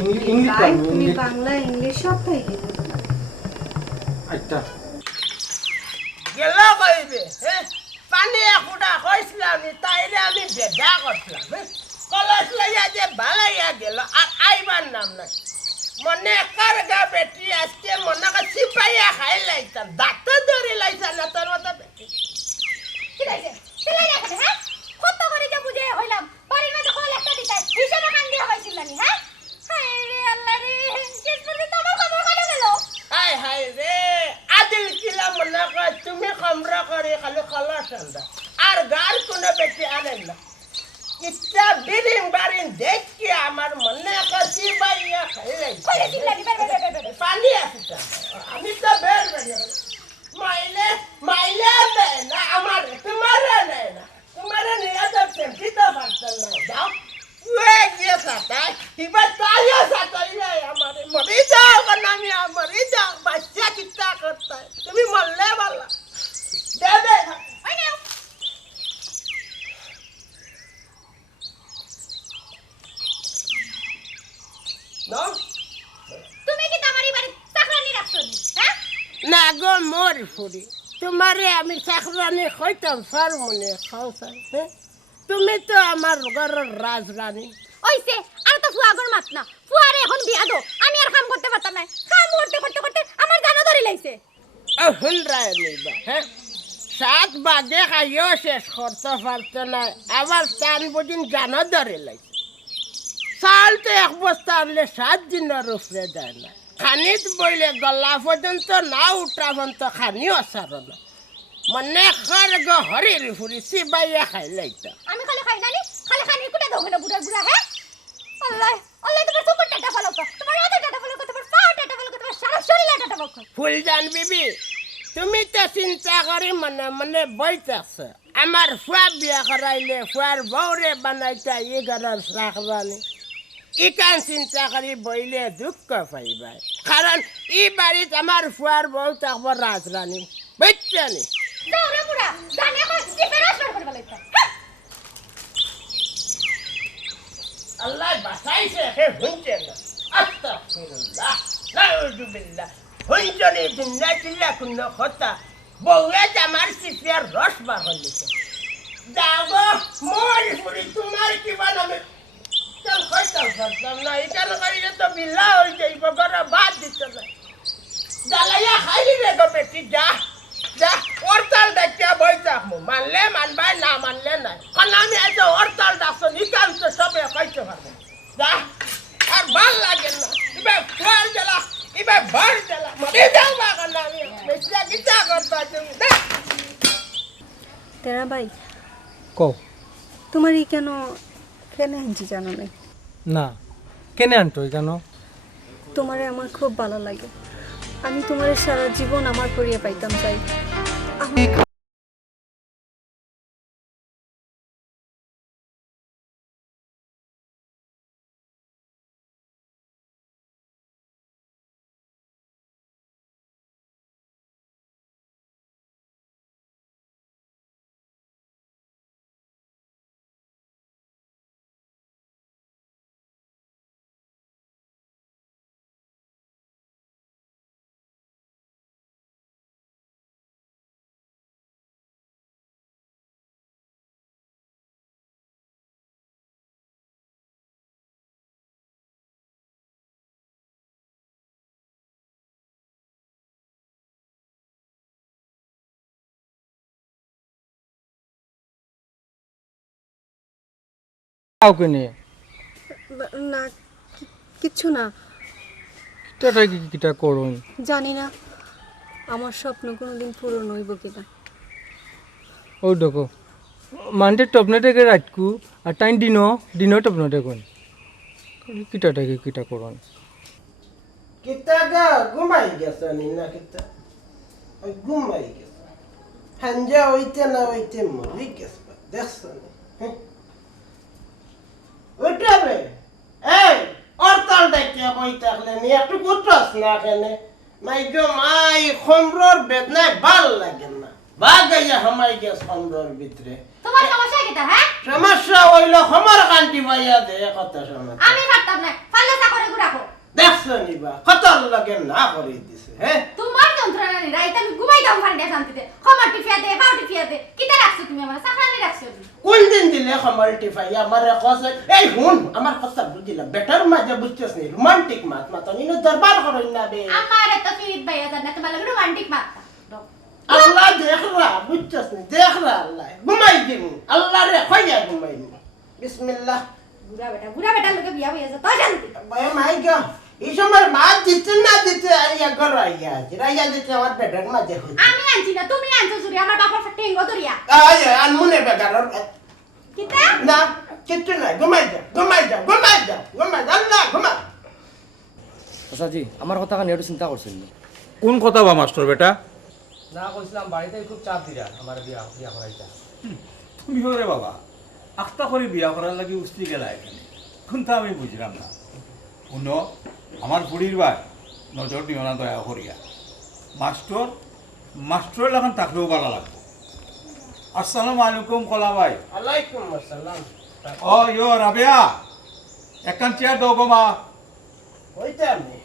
ইংলিশ তুমি বাংলা ইংলিশ সব শিখিলে আচ্ছা গেল কইবে হ্যাঁ পানি একুটা কইছিলাম তাইলে আমি বেদা করছিলাম কলস লইয়া যে বালাইয়া গেল আর আইবার নাম না মনে কারগা বেটি আজকে মনে কা সিপাইয়া খাই লাইতাম দাঁত ধরে লাইতাম না তোর মতো বেটি কি লাইছে চিল্লাই রাখে হ্যাঁ কত করে যে বুঝে হইলাম বাড়ির মধ্যে কল একটা দিতে হিসেবে কান দিয়ে হইছিল না হ্যাঁ হায় রে আল্লাহ রে শেষ পর্যন্ত আমার খবর কাটে গেল হাই রে আদিল কিলা মনে কা তুমি খমরা করে খালি খলাস আন্দা আর গার কোনো বেটি আনেন না ইচ্ছা বিরিং বারিং দেখি আমার মনে কা সিপাইয়া খাই লাইতাম কইলে চিল্লাই বে পানি আসিটা আমি তো বের বের মাইলে না আমার তোমারে নেই না তোমারে নিয়ে তো পেটি তো পারতাম না যাও ওই গিয়ে সাতাই এবার তাইও সাতাই নাই আমার মরে যাও না আমি মরে যাও বাচ্চা কিতা করতে তুমি মরলে ভালো দে ওই নাও না তুমি কি তোমারই বাড়ি চাকরানি রাখছো হ্যাঁ না গো মোর ফুরি তোমারে আমি চাকরানি কইতাম ফার মনে খাও হ্যাঁ তুমি তো আমার ঘরের রাজরানী ওইছে আর তো ফুয়াগর মাত না ফুয়ারে এখন বিয়া দো আমি আর কাম করতে পারতাম না কাম করতে আমার জানো ধরে লাইছে হুন রায় নিবা হ্যাঁ 7 বাজে খাইও শেষ করতে পারতো না আবার চান বুঝিন জানো ধরে লাইছে চালতে এক বস্তা আনলে 7 দিনের উপরে দেয় না খানিত বইলে গলা পর্যন্ত না উঠা পর্যন্ত খানিও সারো না মনে খরগ হরির ফুরি সিবাইয়া খাই লাইতা আমি খালি খাই জানি খালি খানি কুটে দাও না বুড়া বুড়া হ্যাঁ আল্লাহ আল্লাহ তোমার সুপার টাটা ফলো তোমার আদর টাটা ফলো তোমার পা টাটা ফলো তোমার সারা শরীর টাটা ফলো ফুলজান বিবি তুমি তো চিন্তা করি মনে মনে বইতেছ আমার ফুয়া বিয়া করাইলে ফুয়ার বউরে বানাইতা ই ঘরের চাকরানি ইকান চিন্তা করি বইলে দুঃখ পাইবাই কারণ ই বাড়িত আমার ফুয়ার বউ থাকবো রাজরানী বুঝছনি দাও রে বুড়া জানে কো সিফেরাস করে বলাইতা আল্লাহ বাঁচাইছে হে হুঁচে না আস্তাগফিরুল্লাহ নাউযুবিল্লাহ হুঁচনি দুনিয়া চিল্লা কুন্ন কথা বউয়ে আমার সিফিয়ার রস বার হলিছে দাগো মোর ফুরি তোমার কি বানাবে চল কইতাম করতাম না এখান করিলে তো বিল্লা হই যাইব ঘরে বাদ দিত না দালাইয়া খাইলি রে গো বেটি যা যা ওরতাল ডাকিয়া বই থাকবো মানলে মানবাই না মানলে নাই কারণ আমি আজ ওরতাল ডাকছো নিকাল তো সবে কইতে পারবো যা আর ভাল লাগে না এবার ফুয়ার জ্বালা এবার ভর জ্বালা মরে যাও বাগান আমি বেশি কিতা করবা তুমি তেরা ভাই কও তোমার এই কেন আনছি জানো নাই না কেনে আনতো জানো তোমারে আমার খুব ভালো লাগে আমি তোমারে সারা জীবন আমার করিয়ে পাইতাম চাই তাও কেনে না কিচ্ছু না কিটা কিটা করুন জানি না আমার স্বপ্ন কোনোদিন পূরণ হইব কিনা ও দেখো মানতে টপনে থেকে রাতকু আর টাইম দিনও টপনে দেখুন কিটা করুন কিতা গা ঘুমাই গেছে নি না কিতা ঘুমাই গেছে হাঞ্জা হইতে না হইতে মরি গেছে দেখছো না উঠাবে এই অর্তাল দেখিয়া বই থাকলে নি একটু উঠস না কেনে মাই গো মাই খমরর বেদনায় ভাল লাগে না বাগাইয়া হামাই গেছ খমরর ভিতরে তোমার সমস্যা কি তা হ্যাঁ সমস্যা হইল খমর কান্তি ভাইয়া দে কথা শোনা আমি পারতাম না পারলে তা করে গুড়াকো দেখছো নিবা কতল লাগে না করে দিছে হ্যাঁ তোমার যন্ত্রণা নি রাইতে আমি ঘুমাইতাম ফান্ডে শান্তিতে খমর টিফিয়া দে পাউ টিফিয়া দে কিতা রাখছো তুমি আমার সাফরানি রাখছো কোন দিন দিলে খমর টিফাই আমার কসে এই হুন আমার কথা বুঝিলা বেটার মাঝে বুঝছস নি রোমান্টিক মাত মাত নিনো দরবার করই না বে আমার তো ফিরিত ভাইয়া জানা তোমার লাগে রোমান্টিক মাত্তা আল্লাহ দেখরা বুঝছস নি দেখরা আল্লাহ ঘুমাই দিমু আল্লাহ রে কইয়া ঘুমাই বিসমিল্লাহ বুড়া বেটা লোকে বিয়া হইয়া যা তো শান্তি ভাই মাই গো এই সময় মাছ দিতে না দিতে আইয়া ঘর আইয়া রাইয়া দিতে আমার বেটার মাঝে হই আমি আনছি না তুমি আনছো চুরি আমার বাপর ঠেঙ্গো ধরিয়া আয় আনমুনে বেকার কিতা না কিচ্ছু না ঘুমাই যা ঘুমাই যা ঘুমাই যা ঘুমাই যা আল্লাহ ঘুমা চাচাজি আমার কথা কানে একটু চিন্তা করছেন না কোন কথা বা মাস্টার বেটা না কইছিলাম বাড়িতে খুব চাপ দিরা আমার বিয়া বিয়া করাইতা তুমি রে বাবা আস্তা করে বিয়া করার লাগি উস্তি গেলা এখানে কোনটা আমি বুঝলাম না শুনো আমার বুড়ির ভাই নজর দিও না দয়া করিয়া মাস্টার লাগান থাকলেও ভালো লাগবে আসসালামু আলাইকুম কলা ভাই আলাইকুম আসসালাম ও ইয়ো রাবেয়া একখান চেয়ার দাও গো মা হইতে আমি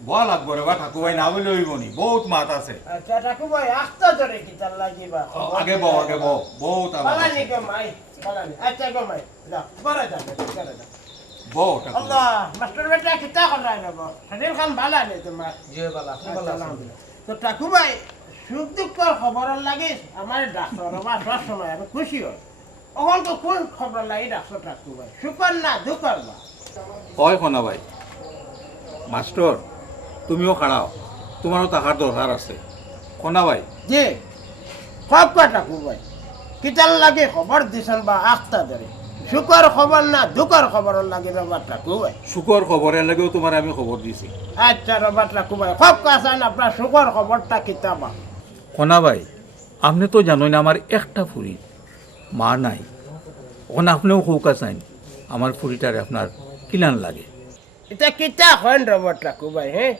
বল লাগবো রে বা ঠাকু ভাই না বলে হইব নি বহুত মাত আছে আচ্ছা ঠাকু ভাই আস্তা ধরে কি তার লাগিবা আগে বউ বহুত আবার বাগানি গো মাই বাগানি আচ্ছা গো মাই যা পরে যা করে যা বউ ঠাকু আল্লাহ মাস্টার বেটা কিতা করাই নেব শরীর খান ভালো নেই তোমার জি বালা খুব ভালো আছেন তো ঠাকু ভাই সুখ দুঃখর খবর লাগিস আমার ডাক্তার বা সব সময় আমি খুশি হই অকল তো কোন খবর লাগি ডাক্তার ঠাকু ভাই সুখর না দুঃখর বা হয় কোনা ভাই মাস্টার তুমিও খাড়াও তোমারও টাকার দরকার আছে কোনা ভাই জি সব ঠাকু ভাই কিতার লাগে খবর দিছেন বা আস্তা ধরে সুখর খবর না দুঃখর খবর লাগে রবার ঠাকু ভাই সুখর খবরের লাগেও তোমার আমি খবর দিছি আচ্ছা রবার ঠাকু ভাই সব কাছেন আপনার সুখর খবরটা কিতাবা কোনা ভাই আপনি তো জানোই না আমার একটা ফুরি মা নাই ওখানে আপনিও খৌকা চাইন আমার ফুরিটারে আপনার কিলান লাগে এটা কিতা হয় রবার ঠাকু ভাই হ্যাঁ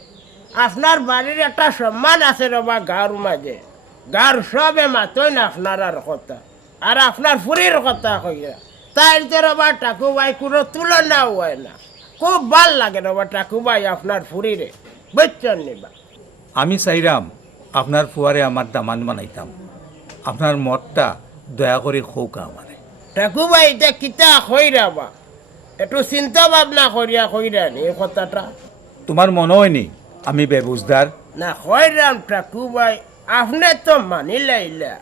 আপনার বাড়ির একটা সম্মান আছে রবা গাঁর মাঝে গাঁর সবে মাতই না আপনার আর কথা আর আপনার ফুরির কথা কইয়া তাই যে রবা ঠাকু ভাই কোনো তুলনা হয় না খুব ভাল লাগে রবা ঠাকু ভাই আপনার ফুরিরে বুঝছেন নিবা আমি চাইরাম আপনার ফুয়ারে আমার দামান বানাইতাম আপনার মতটা দয়া করে খৌকা আমারে ঠাকু ভাই এটা কিতা কইরাবা একটু চিন্তা ভাবনা করিয়া কইরান এই কথাটা তোমার মনে হয়নি আমি বেবুজদার না কইরাম ঠাকু ভাই আপনি তো মানিলাইলা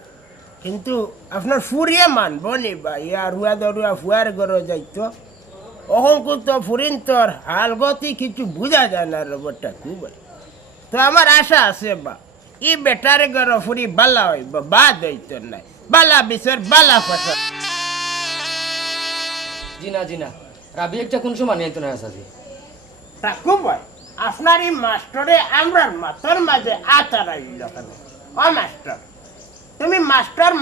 কিন্তু আপনার ফুরিয়ে মানব নি ভাই আর হুয়া দরুয়া ফুয়ার ঘর যাইতো অহংকু তো ফুরিন তোর হাল গতি কিছু বুঝা যায় না রব ঠাকু ভাই তো আমার আশা আছে বা ই বেটারে ঘর ফুরি বালা হইব বাদ হইতো নাই বালা বিচার বালা ফসল জি না রাবি একটা কোন সময় নিয়ে তো না চাচাজি ঠাকু ভাই আপনার এই মাস্টরে আমরা মাথার মাঝে আতারাইল কেন ও মাস্টার তুমি মাস্টার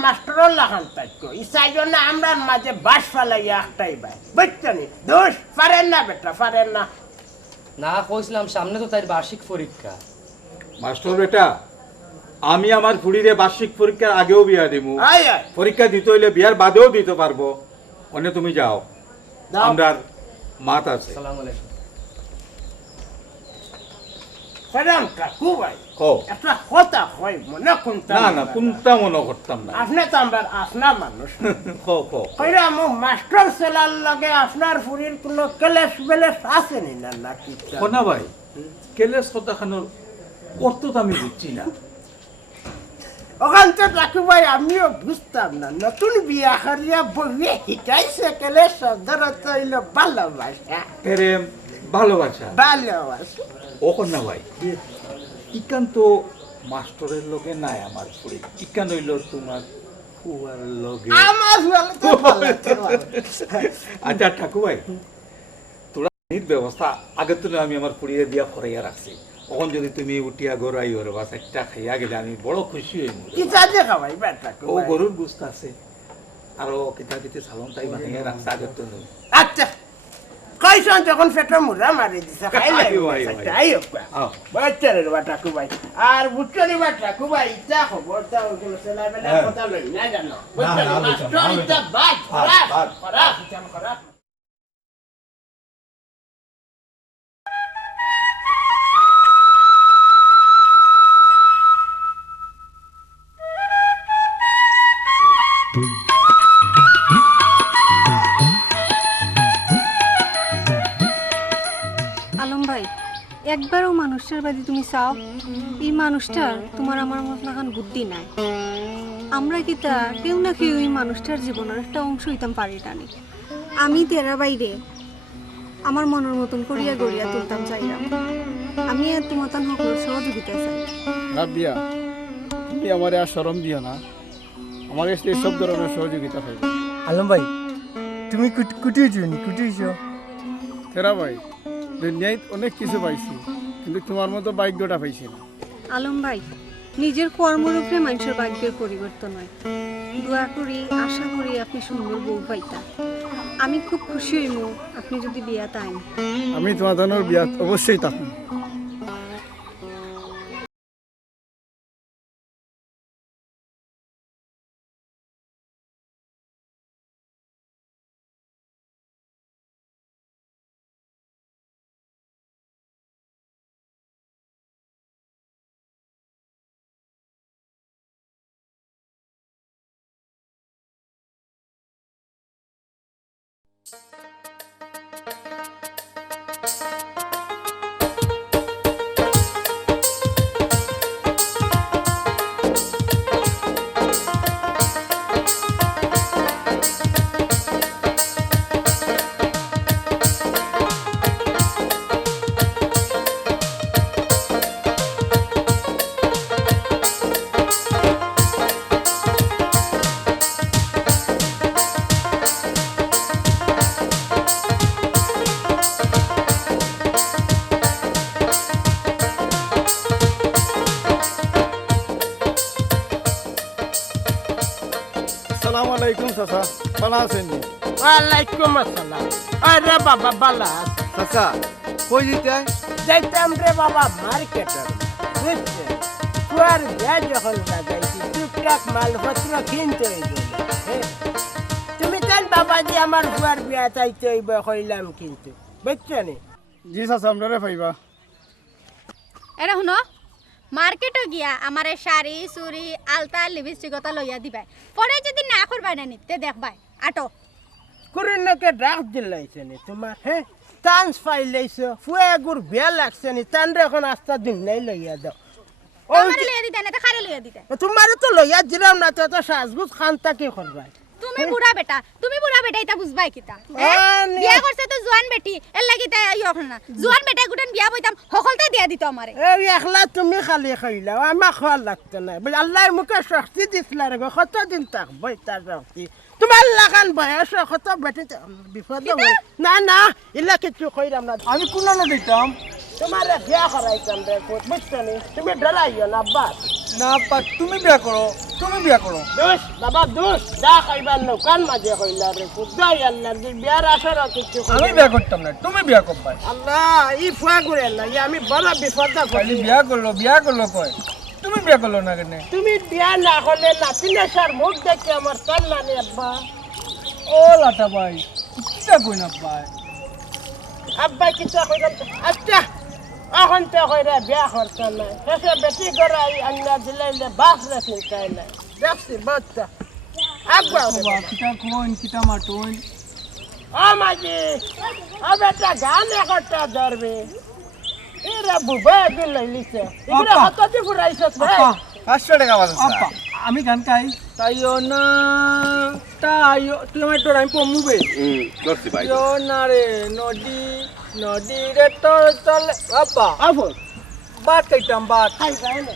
লাগান তাইকো ইসাই জন্য আমরা মাঝে বাস ফালাইয়া একটাই ভাই বুঝছো নি দোষ পারেন না বেটা পারেন না না কইছিলাম সামনে তো তাই বার্ষিক পরীক্ষা মাস্টার বেটা আমি আমার ফুরিরে বার্ষিক পরীক্ষার আগেও বিয়া দিমু আয় আয় পরীক্ষা দিতে হইলে বিয়ার বাদেও দিতে পারবো অনে তুমি যাও দাও। আমরার মাত আছে আসসালামু আলাইকুম পারেন ঠাকু ভাই কও একটা কথা হয় মনে কোনটা না কোনটা মনে করতাম না আপনি তো আমরা আপনা মানুষ কও কইরা মো মাস্টার সেলার লগে আপনার ফুরির কোনো কেলেস বেলেস আছে নি না নাকি কোনা ভাই কেলেস কথা খানোর অর্থ তো আমি বুঝছি না ওখান তো ঠাকু ভাই আমিও বুঝতাম না নতুন বিয়া করিয়া বইয়ে শিকাইছে কেলেস শব্দর হইল ভালোবাসা প্রেম ভালোবাসা ভালোবাসা ও কন্যা ভাই ইকান তো মাস্টারের লগে নাই আমার ফুরি ইকান হইল তোমার ফুয়ার লগে আমার বলে তো ভালো আচ্ছা ঠাকু ভাই তোরা নির ব্যবস্থা আগে তো আমি আমার ফুরিয়ে দিয়া করাইয়া রাখছি তখন যদি তুমি উঠিয়া গড়াই ওর বাস একটা খাইয়া গেলে আমি বড় খুশি হই কি চাঁদে খাওয়াই বেটা ও গরুর গুস্ত আছে আরো কিতা কিতে সালন তাই বানিয়ে রাখছে আগের তো নয়। আচ্ছা কইছন তখন পেটে মুড়া মারি দিছে খাইলে আইও, আইও, আইও আও। বাচ্চারের বাটা কুবাই আর বুটকারি বাটা কুবাই ইচ্ছা খবর তা ওগুলো ছেলেবেলা কথা লই না জানো বুটকারি মাস্টার ইচ্ছা বাদ খারাপ খারাপ ইচ্ছা খারাপ আলম ভাই একবারও মানুষটার বাদে তুমি চাও এই মানুষটার তোমার আমার মতন এখন বুদ্ধি নাই আমরা কি তা কেউ না কেউ এই মানুষটার জীবনের একটা অংশ হইতাম পারি টানি আমি তেরা বাইরে আমার মনের মতন করিয়া গড়িয়া তুলতাম চাইলাম আমি আর তোমার তান সকল সহযোগিতা চাই রাবিয়া তুমি আমার আর শরম দিও না আমার কাছে সব ধরনের সহযোগিতা পাইবে আলম ভাই তুমি কুটিয়েছো তেরা ভাই দুনিয়ায় অনেক কিছু পাইছি কিন্তু তোমার মতো ভাগ্যটা পাইছি না আলম ভাই নিজের কর্মের উপরে মানুষের ভাগ্যের পরিবর্তন হয় দোয়া করি আশা করি আপনি সুন্দর বউ পাইতা আমি খুব খুশি হইব আপনি যদি বিয়া তাইন আমি তোমার ধরনের বিয়া অবশ্যই থাকুন আসসালামু আলাইকুম চাচা ভালো আছেন নি? ওয়ালাইকুম আসসালাম আরে বাবা বালা চাচা কই দিতে যাইতাম রে বাবা মার্কেটে বুঝছে কুয়ার যা যখন লাগাইছি টুকটাক মালপত্র কিনতে হইল তুমি তাই বাবা যে আমার কুয়ার বিয়া চাইতে হইব কইলাম কিন্তু বুঝছো নি জি চাচা আপনারা পাইবা এরা শুনো মার্কেটে গিয়া আমারে শাড়ি চুড়ি আলতা লিপস্টিক কথা লইয়া দিবাই পরে যদি না করবাই না নিতে দেখবাই আটো কুরিনকে ডাক দিলাইছে নি তোমার চান্স পাইলাইছো ফুয়া গুর বিয়া লাগছে নি তানরে এখন আস্তা দিন নাই লইয়া দাও আমারে লইয়া দিতে না তো খারে লইয়া দিতে তোমার তো লইয়া দিলাম না তো সাজগুজ খানটা কি করবাই তুমি বুড়া বেটা এটা বুঝবাই কিতা আনে। বিয়া করছে তো জোয়ান বেটি এর লাগি তাই ইয় হল না জোয়ান বেটা গুটান বিয়া বইতাম সকলটা দিয়া দিত আমারে এই একলা তুমি খালি খাইলা আমার খাওয়া লাগতো না বলে আল্লাহর মুখে শক্তি দিছিল রে কতদিন থাকবো তার শক্তি তোমার লাগান বয়স কত বেটে বিপদ না না ইলা কিছু কইরাম না আমি কোনানো দিতাম তোমার বিয়া করাইতাম রে বুঝছো নি তুমি ডরাইও না বাস না পা তুমি বিয়া করো দোষ বাবা দোষ দা খাইবার নৌকান মাঝে কইলা রে খুদাই আল্লাহর দিন বিয়ার আসর কিছু আমি বিয়া করতাম না তুমি বিয়া করবা আল্লাহ ই ফুয়া করে না আমি বড় বিপদ খালি বিয়া করলো কয় তুমি বিয়া করলো না কেন তুমি বিয়া না হলে নাতিনে সার মুখ দেখে আমার কান নানি আব্বা ও লাটা ভাই কিটা কই না পায় আব্বা কিতা কইরা আচ্ছা এখন তো কইরা বিয়া করতে না শেষে বেটি গড়াই আন্না দিলাইলে বাস রাখিন চাই না দেখছি বাচ্চা আব্বা বাবা কিটা কোন কিটা মাটুন ও মাজি ও বেটা গান একটা ধরবে এরা বুবা দিল লিছে এগুলা আপা। কত দি ফুরাইছত ভাই আপা 500 টাকা বাজার আপা আমি গান গাই তাইও না তাইও তুই আমার তোর আমি পমুবে করছি ভাই তাইও না রে নদী রে তোর তলে আপা আবো বাত কইতাম বাত খাই যায় না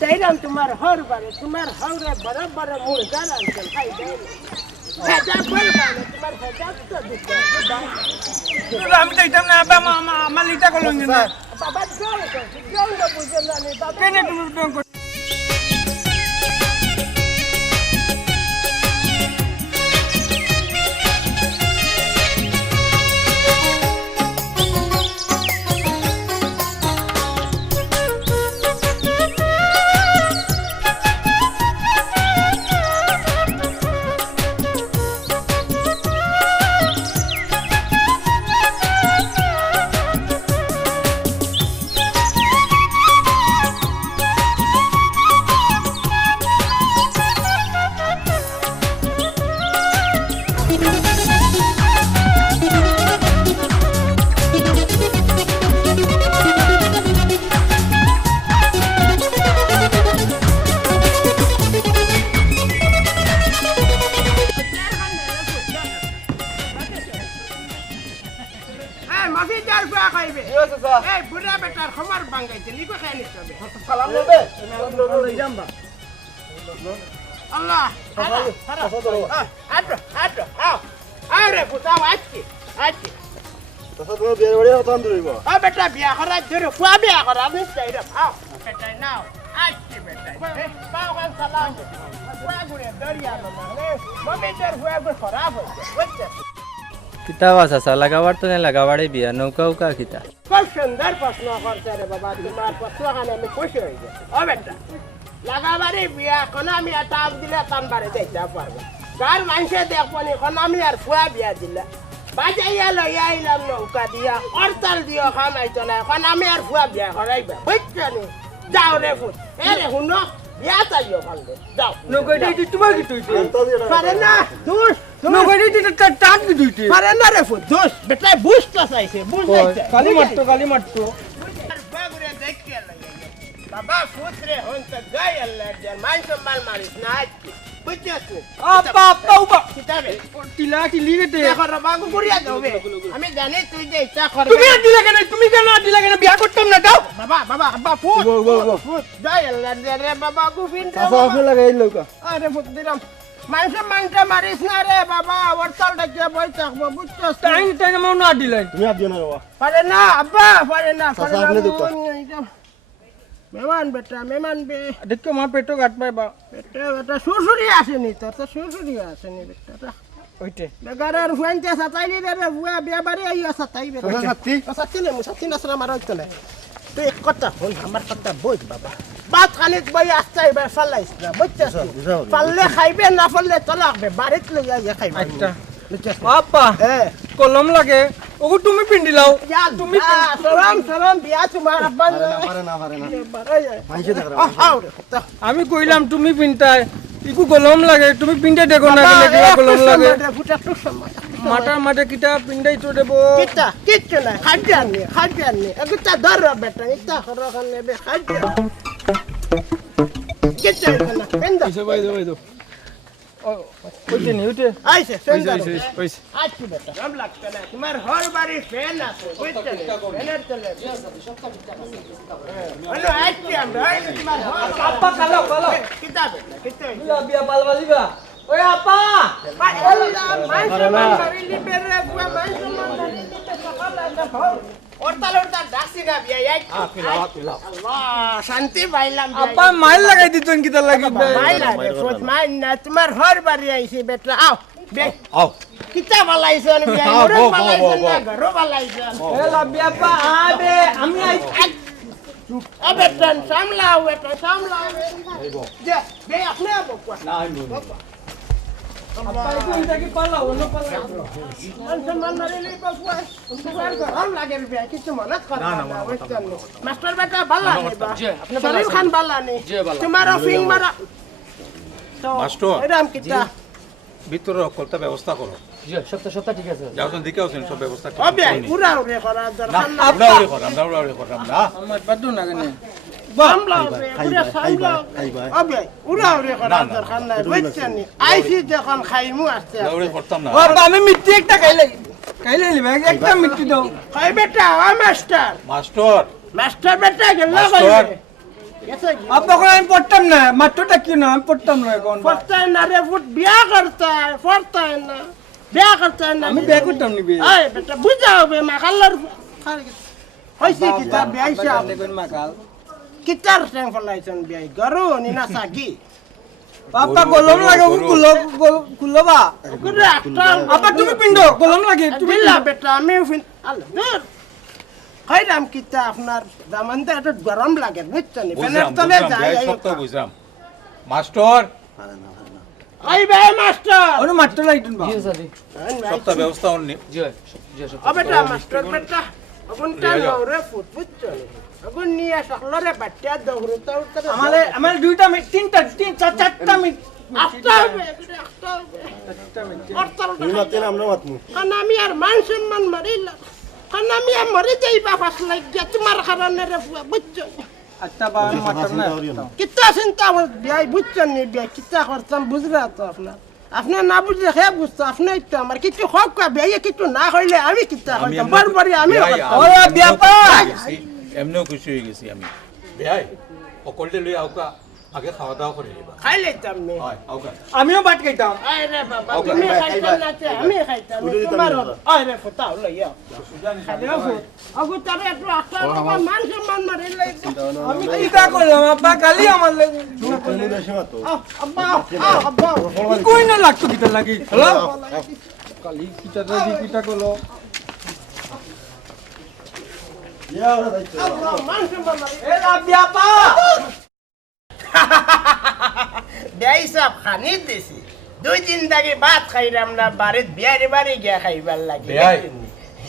তাইরাম তোমার হর বারে তোমার হরে বড় বড় মুরগা রাখছেন খাই যায় না ভেজা বল বারে তোমার ভেজা তো দিতে আমি কইতাম না আপা আমার লিটা করলো না বাবা জল বুঝে না বাবা কেনে তুমি ডং কর মাফিদার ফুয়া কইবে এই বুড়া বেটার খবর বাঙ্গাইতে লিখো খাই নিতে হবে সালাম নেবে আল্লাহ আটো আটো আও আরে ফুটাও আচ্ছি আচ্ছি তাছাড়া তুমি বিয়ের বাড়ি হতাম ধরিব ও বেটা বিয়া করা ধরে ফুয়া বিয়া করা আমি চাই রে আও বেটা নাও আচ্ছি বেটা পাও কান সালাম ফুয়া গুড়ে দরিয়া মানে মাফিদার ফুয়া গুড় খারাপ হইছে বুঝছে কিতা বাসা লাগাবার তো না লাগাবারে বিয়া নৌকা উকা কিতা খুব সুন্দর প্রশ্ন করছে রে বাবা তোমার প্রশ্ন কানে আমি খুশি হয়ে যাই ও বেটা লাগাবারে বিয়া কোন আমি এটা দিলে তানবারে দেখতে পারবো কার মানুষে দেখবো নি কোন আমি আর ফুয়া বিয়া দিলে বাজাইয়া লইয়া আইলাম নৌকা দিয়া অরতাল দিও খামাইতো না কোন আমি আর ফুয়া বিয়া করাইবা বুঝছো নি যাও রে ফুট এ রে শুনো বিয়া চাইও ভালো যাও নৌকাটা কি তোমার কি তুইতে পারে না দুষ নৌকাটা কি টাট কি তুইতে পারে না রে ফুট দুষ বেটা বুঝতে চাইছে বুঝাইছে কালি মারতো বাগুরে দেখতে লাগে বাবা ফুটরে হন তো গায় আল্লাহ জান মান সম্মান মারিস না আজকে বুঝছিস আপা আপা উপা কিতাবে টিলা টিলি গেতে দেখো বাবু গুড়িয়া দেবে আমি জানি তুই যে ইচ্ছা করবে তুমি আর দিলা কেন তুমি কেন আর দিলা কেন বিয়া করতাম না দাও বাবা বাবা আব্বা ফুট ফুট গায় আল্লাহ জান রে বাবা গুফিন চাচা আপনি লাগাই নৌকা আরে ফুট দিলাম মানটা মারিস না রে বাবা ওরতাল ডাকিয়া বই থাকবো বুঝছিস টাইম টাইম মন আর দিলাই তুমি আর দিও না বাবা পারে না আব্বা পারে না চাচা আপনি দুঃখ মেহমান বেটা মেহমান বে দেখো মা পেটো কাট পাই বা বেটা বেটা সুরসুরি আসেনি তোর তো সুরসুরি আসেনি বেটা ওইটে বেগারের ফুয়ানতে সাতাইনি রে বুয়া বিয়া বাড়ি আইয়া সাতাই বেটা চাচা সাথী সাথী নে সাথী নাসরা মারাই তো না তুই এক কথা হল আমার কথা বুঝ বাবা বাত খানিক বই আসতে এবার ফালাইস না বুঝছিস পারলে খাইবে না পারলে তো লাগবে বাড়িত লইয়া ইয়া খাইবে আচ্ছা বুঝছিস আপা কলম লাগে ওগো তুমি পিন্ডি লাও তুমি সালাম বিয়া তোমার আব্বা পারে না বাড়াই মাইছে দেখ আমি কইলাম তুমি পিন্টাই ইকু কলম লাগে তুমি পিন্ডে দেখো না গেলে কিবা কলম লাগে মাটার মাঠে কিটা পিন্ডাই তো দেব কিচ্ছু নাই খাদ্যান্নি এগুতা ধর বেটা ইচ্ছা করো খানে বে খাদ্য কিচ্ছু না পেন্দা ওইটে নি ওইটে আইছে সুন্দর ওইছে আচ্ছা বেটা নাম লাগতে না তোমার হর বাড়ি ফ্যান আছে বুঝতে ফ্যানের চলে হ্যালো আচ্ছা আমরা তোমার হর আপা কালো কিতাব কিতাব বিয়া পালবালিবা ওই আপা শান্তি পাইলাম আপা মাইল লাগাই দিতেন কিতা লাগি তোমার ঘর বাড়ি আইছি বেটা আও কিতা বালাইছে ঘরও বালাইছে আপা আবে আমি বেটা সামলাও বেটা সামলাও যে আপনি আপা একটু কি পালা অন্য পালা মাস্টার বেটা বালা শরীফ খান বালা নেই তোমার ফিং মারা মাস্টার এরাম কিতা ভিতরে কলতা ব্যবস্থা করো সপ্তাহ ঠিক আছে যাও তো দিকে আছেন সব ব্যবস্থা ঠিক অবে পুরা উড়ে করা দরকার না আমরা করাম না আমার বাদু না কেন সামলাও পুরা সামলাও অবে উড়া উড়ে করা দরকার না বুঝছেন আইসি যখন খাইমু আসতে আমরা করতাম না বাবা আমি মিষ্টি একটা খাইলে লিবা একটা মিষ্টি দাও খাই বেটা ও মাস্টার মাস্টার বেটা গেল মাস্টার। আপা কোন আমি পড়তাম না মাত্রটা কি না আমি পড়তাম না এখন পড়তে না রে ফুট বিয়া করতে পড়তে না বিয়া করতে না আমি বিয়ে করতাম নি বিয়ে এই বেটা বুঝাও বে মাখাল্লার হইছে কিতা বিয়াই সাহেব কিতার ঠ্যাং ফলাইছেন বিয়াই গরু নি না সাকি বাবা গলম লাগে কুলবা গুরে একটা আপা তুমি পিন্ড গলম লাগে তুমি বিল্লা বেটা আমি আল্লাহ দূর খাইলাম কিতা আপনার দামানটা একটু গরম লাগে বুঝছেন ফ্যানের তলে যায় বুঝলাম মাস্টার আই ভাই মাস্টার ওনো মাত্র লাইটন বা সবটা ব্যবস্থা অন্য বেটা মাস্টার বেটা অগুনটা নরে ফুট বুঝছেন অগুন নিয়ে সকলরে বাচ্চা দৌড়ে দৌড়ে আমার দুইটা মিনিট তিনটা চারটা মিনিট আফটা আমি আর মান সম্মান মারিলাম কারণ আমি আর মরে যাই বাপাস লাগিয়া তোমার কারণে রে বুঝছো আচ্ছা বাবা মাত্র না কিতা চিন্তা আমার বিয়াই বুঝছেন নি বিয়াই কিতা করতাম বুঝলা তো আপনার না বুঝলে খেয়ে বুঝতো আপনি তো আমার কিছু হোক বিয়ে কিছু না হইলে আমি কিতা করতাম বারবারই আমি ওরা ব্যাপা এমনিও খুশি হয়ে গেছি আমি ভাই সকলতে লই আউকা আগে খাওয়া দাওয়া করে নিবা খাই লইতাম নি আউকা আমিও বাট খাইতাম আরে বাবা তুমি খাইতাম না আমি খাইতাম তোমার আরে ফটাও লইয়া খালিও ফুট আগু তারে একটু আস্তে মান সম্মান মারিলে আমি কিটা করলাম আব্বা কালি আমার লাগে আব্বা আব্বা কই না লাগতো কিটা লাগি হ্যালো কালি কিটা দি কিটা করলো মান সম্মান মারিলে এ ব্যাপা বিয়াই সব খানি দিছি 2 দিন আগে ভাত খাইলাম না বাড়িতে বিয়ারে বাড়ি গিয়া খাইবার লাগে ভাই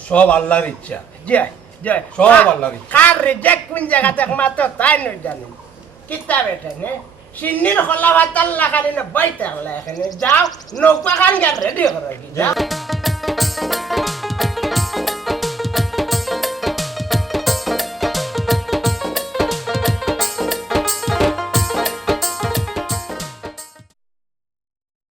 সব আল্লাহর ইচ্ছা জয় জয় সব আল্লাহর ইচ্ছা কার রিজেক্ট কোন জায়গা থেকে মাত্র তাই নই জানি কিতা বেটা নে সিন্নির খোলা ভাত আল্লাহ খালি না বাইতে আল্লাহ এখানে যাও নৌকা খান গিয়া রেডি করো যাও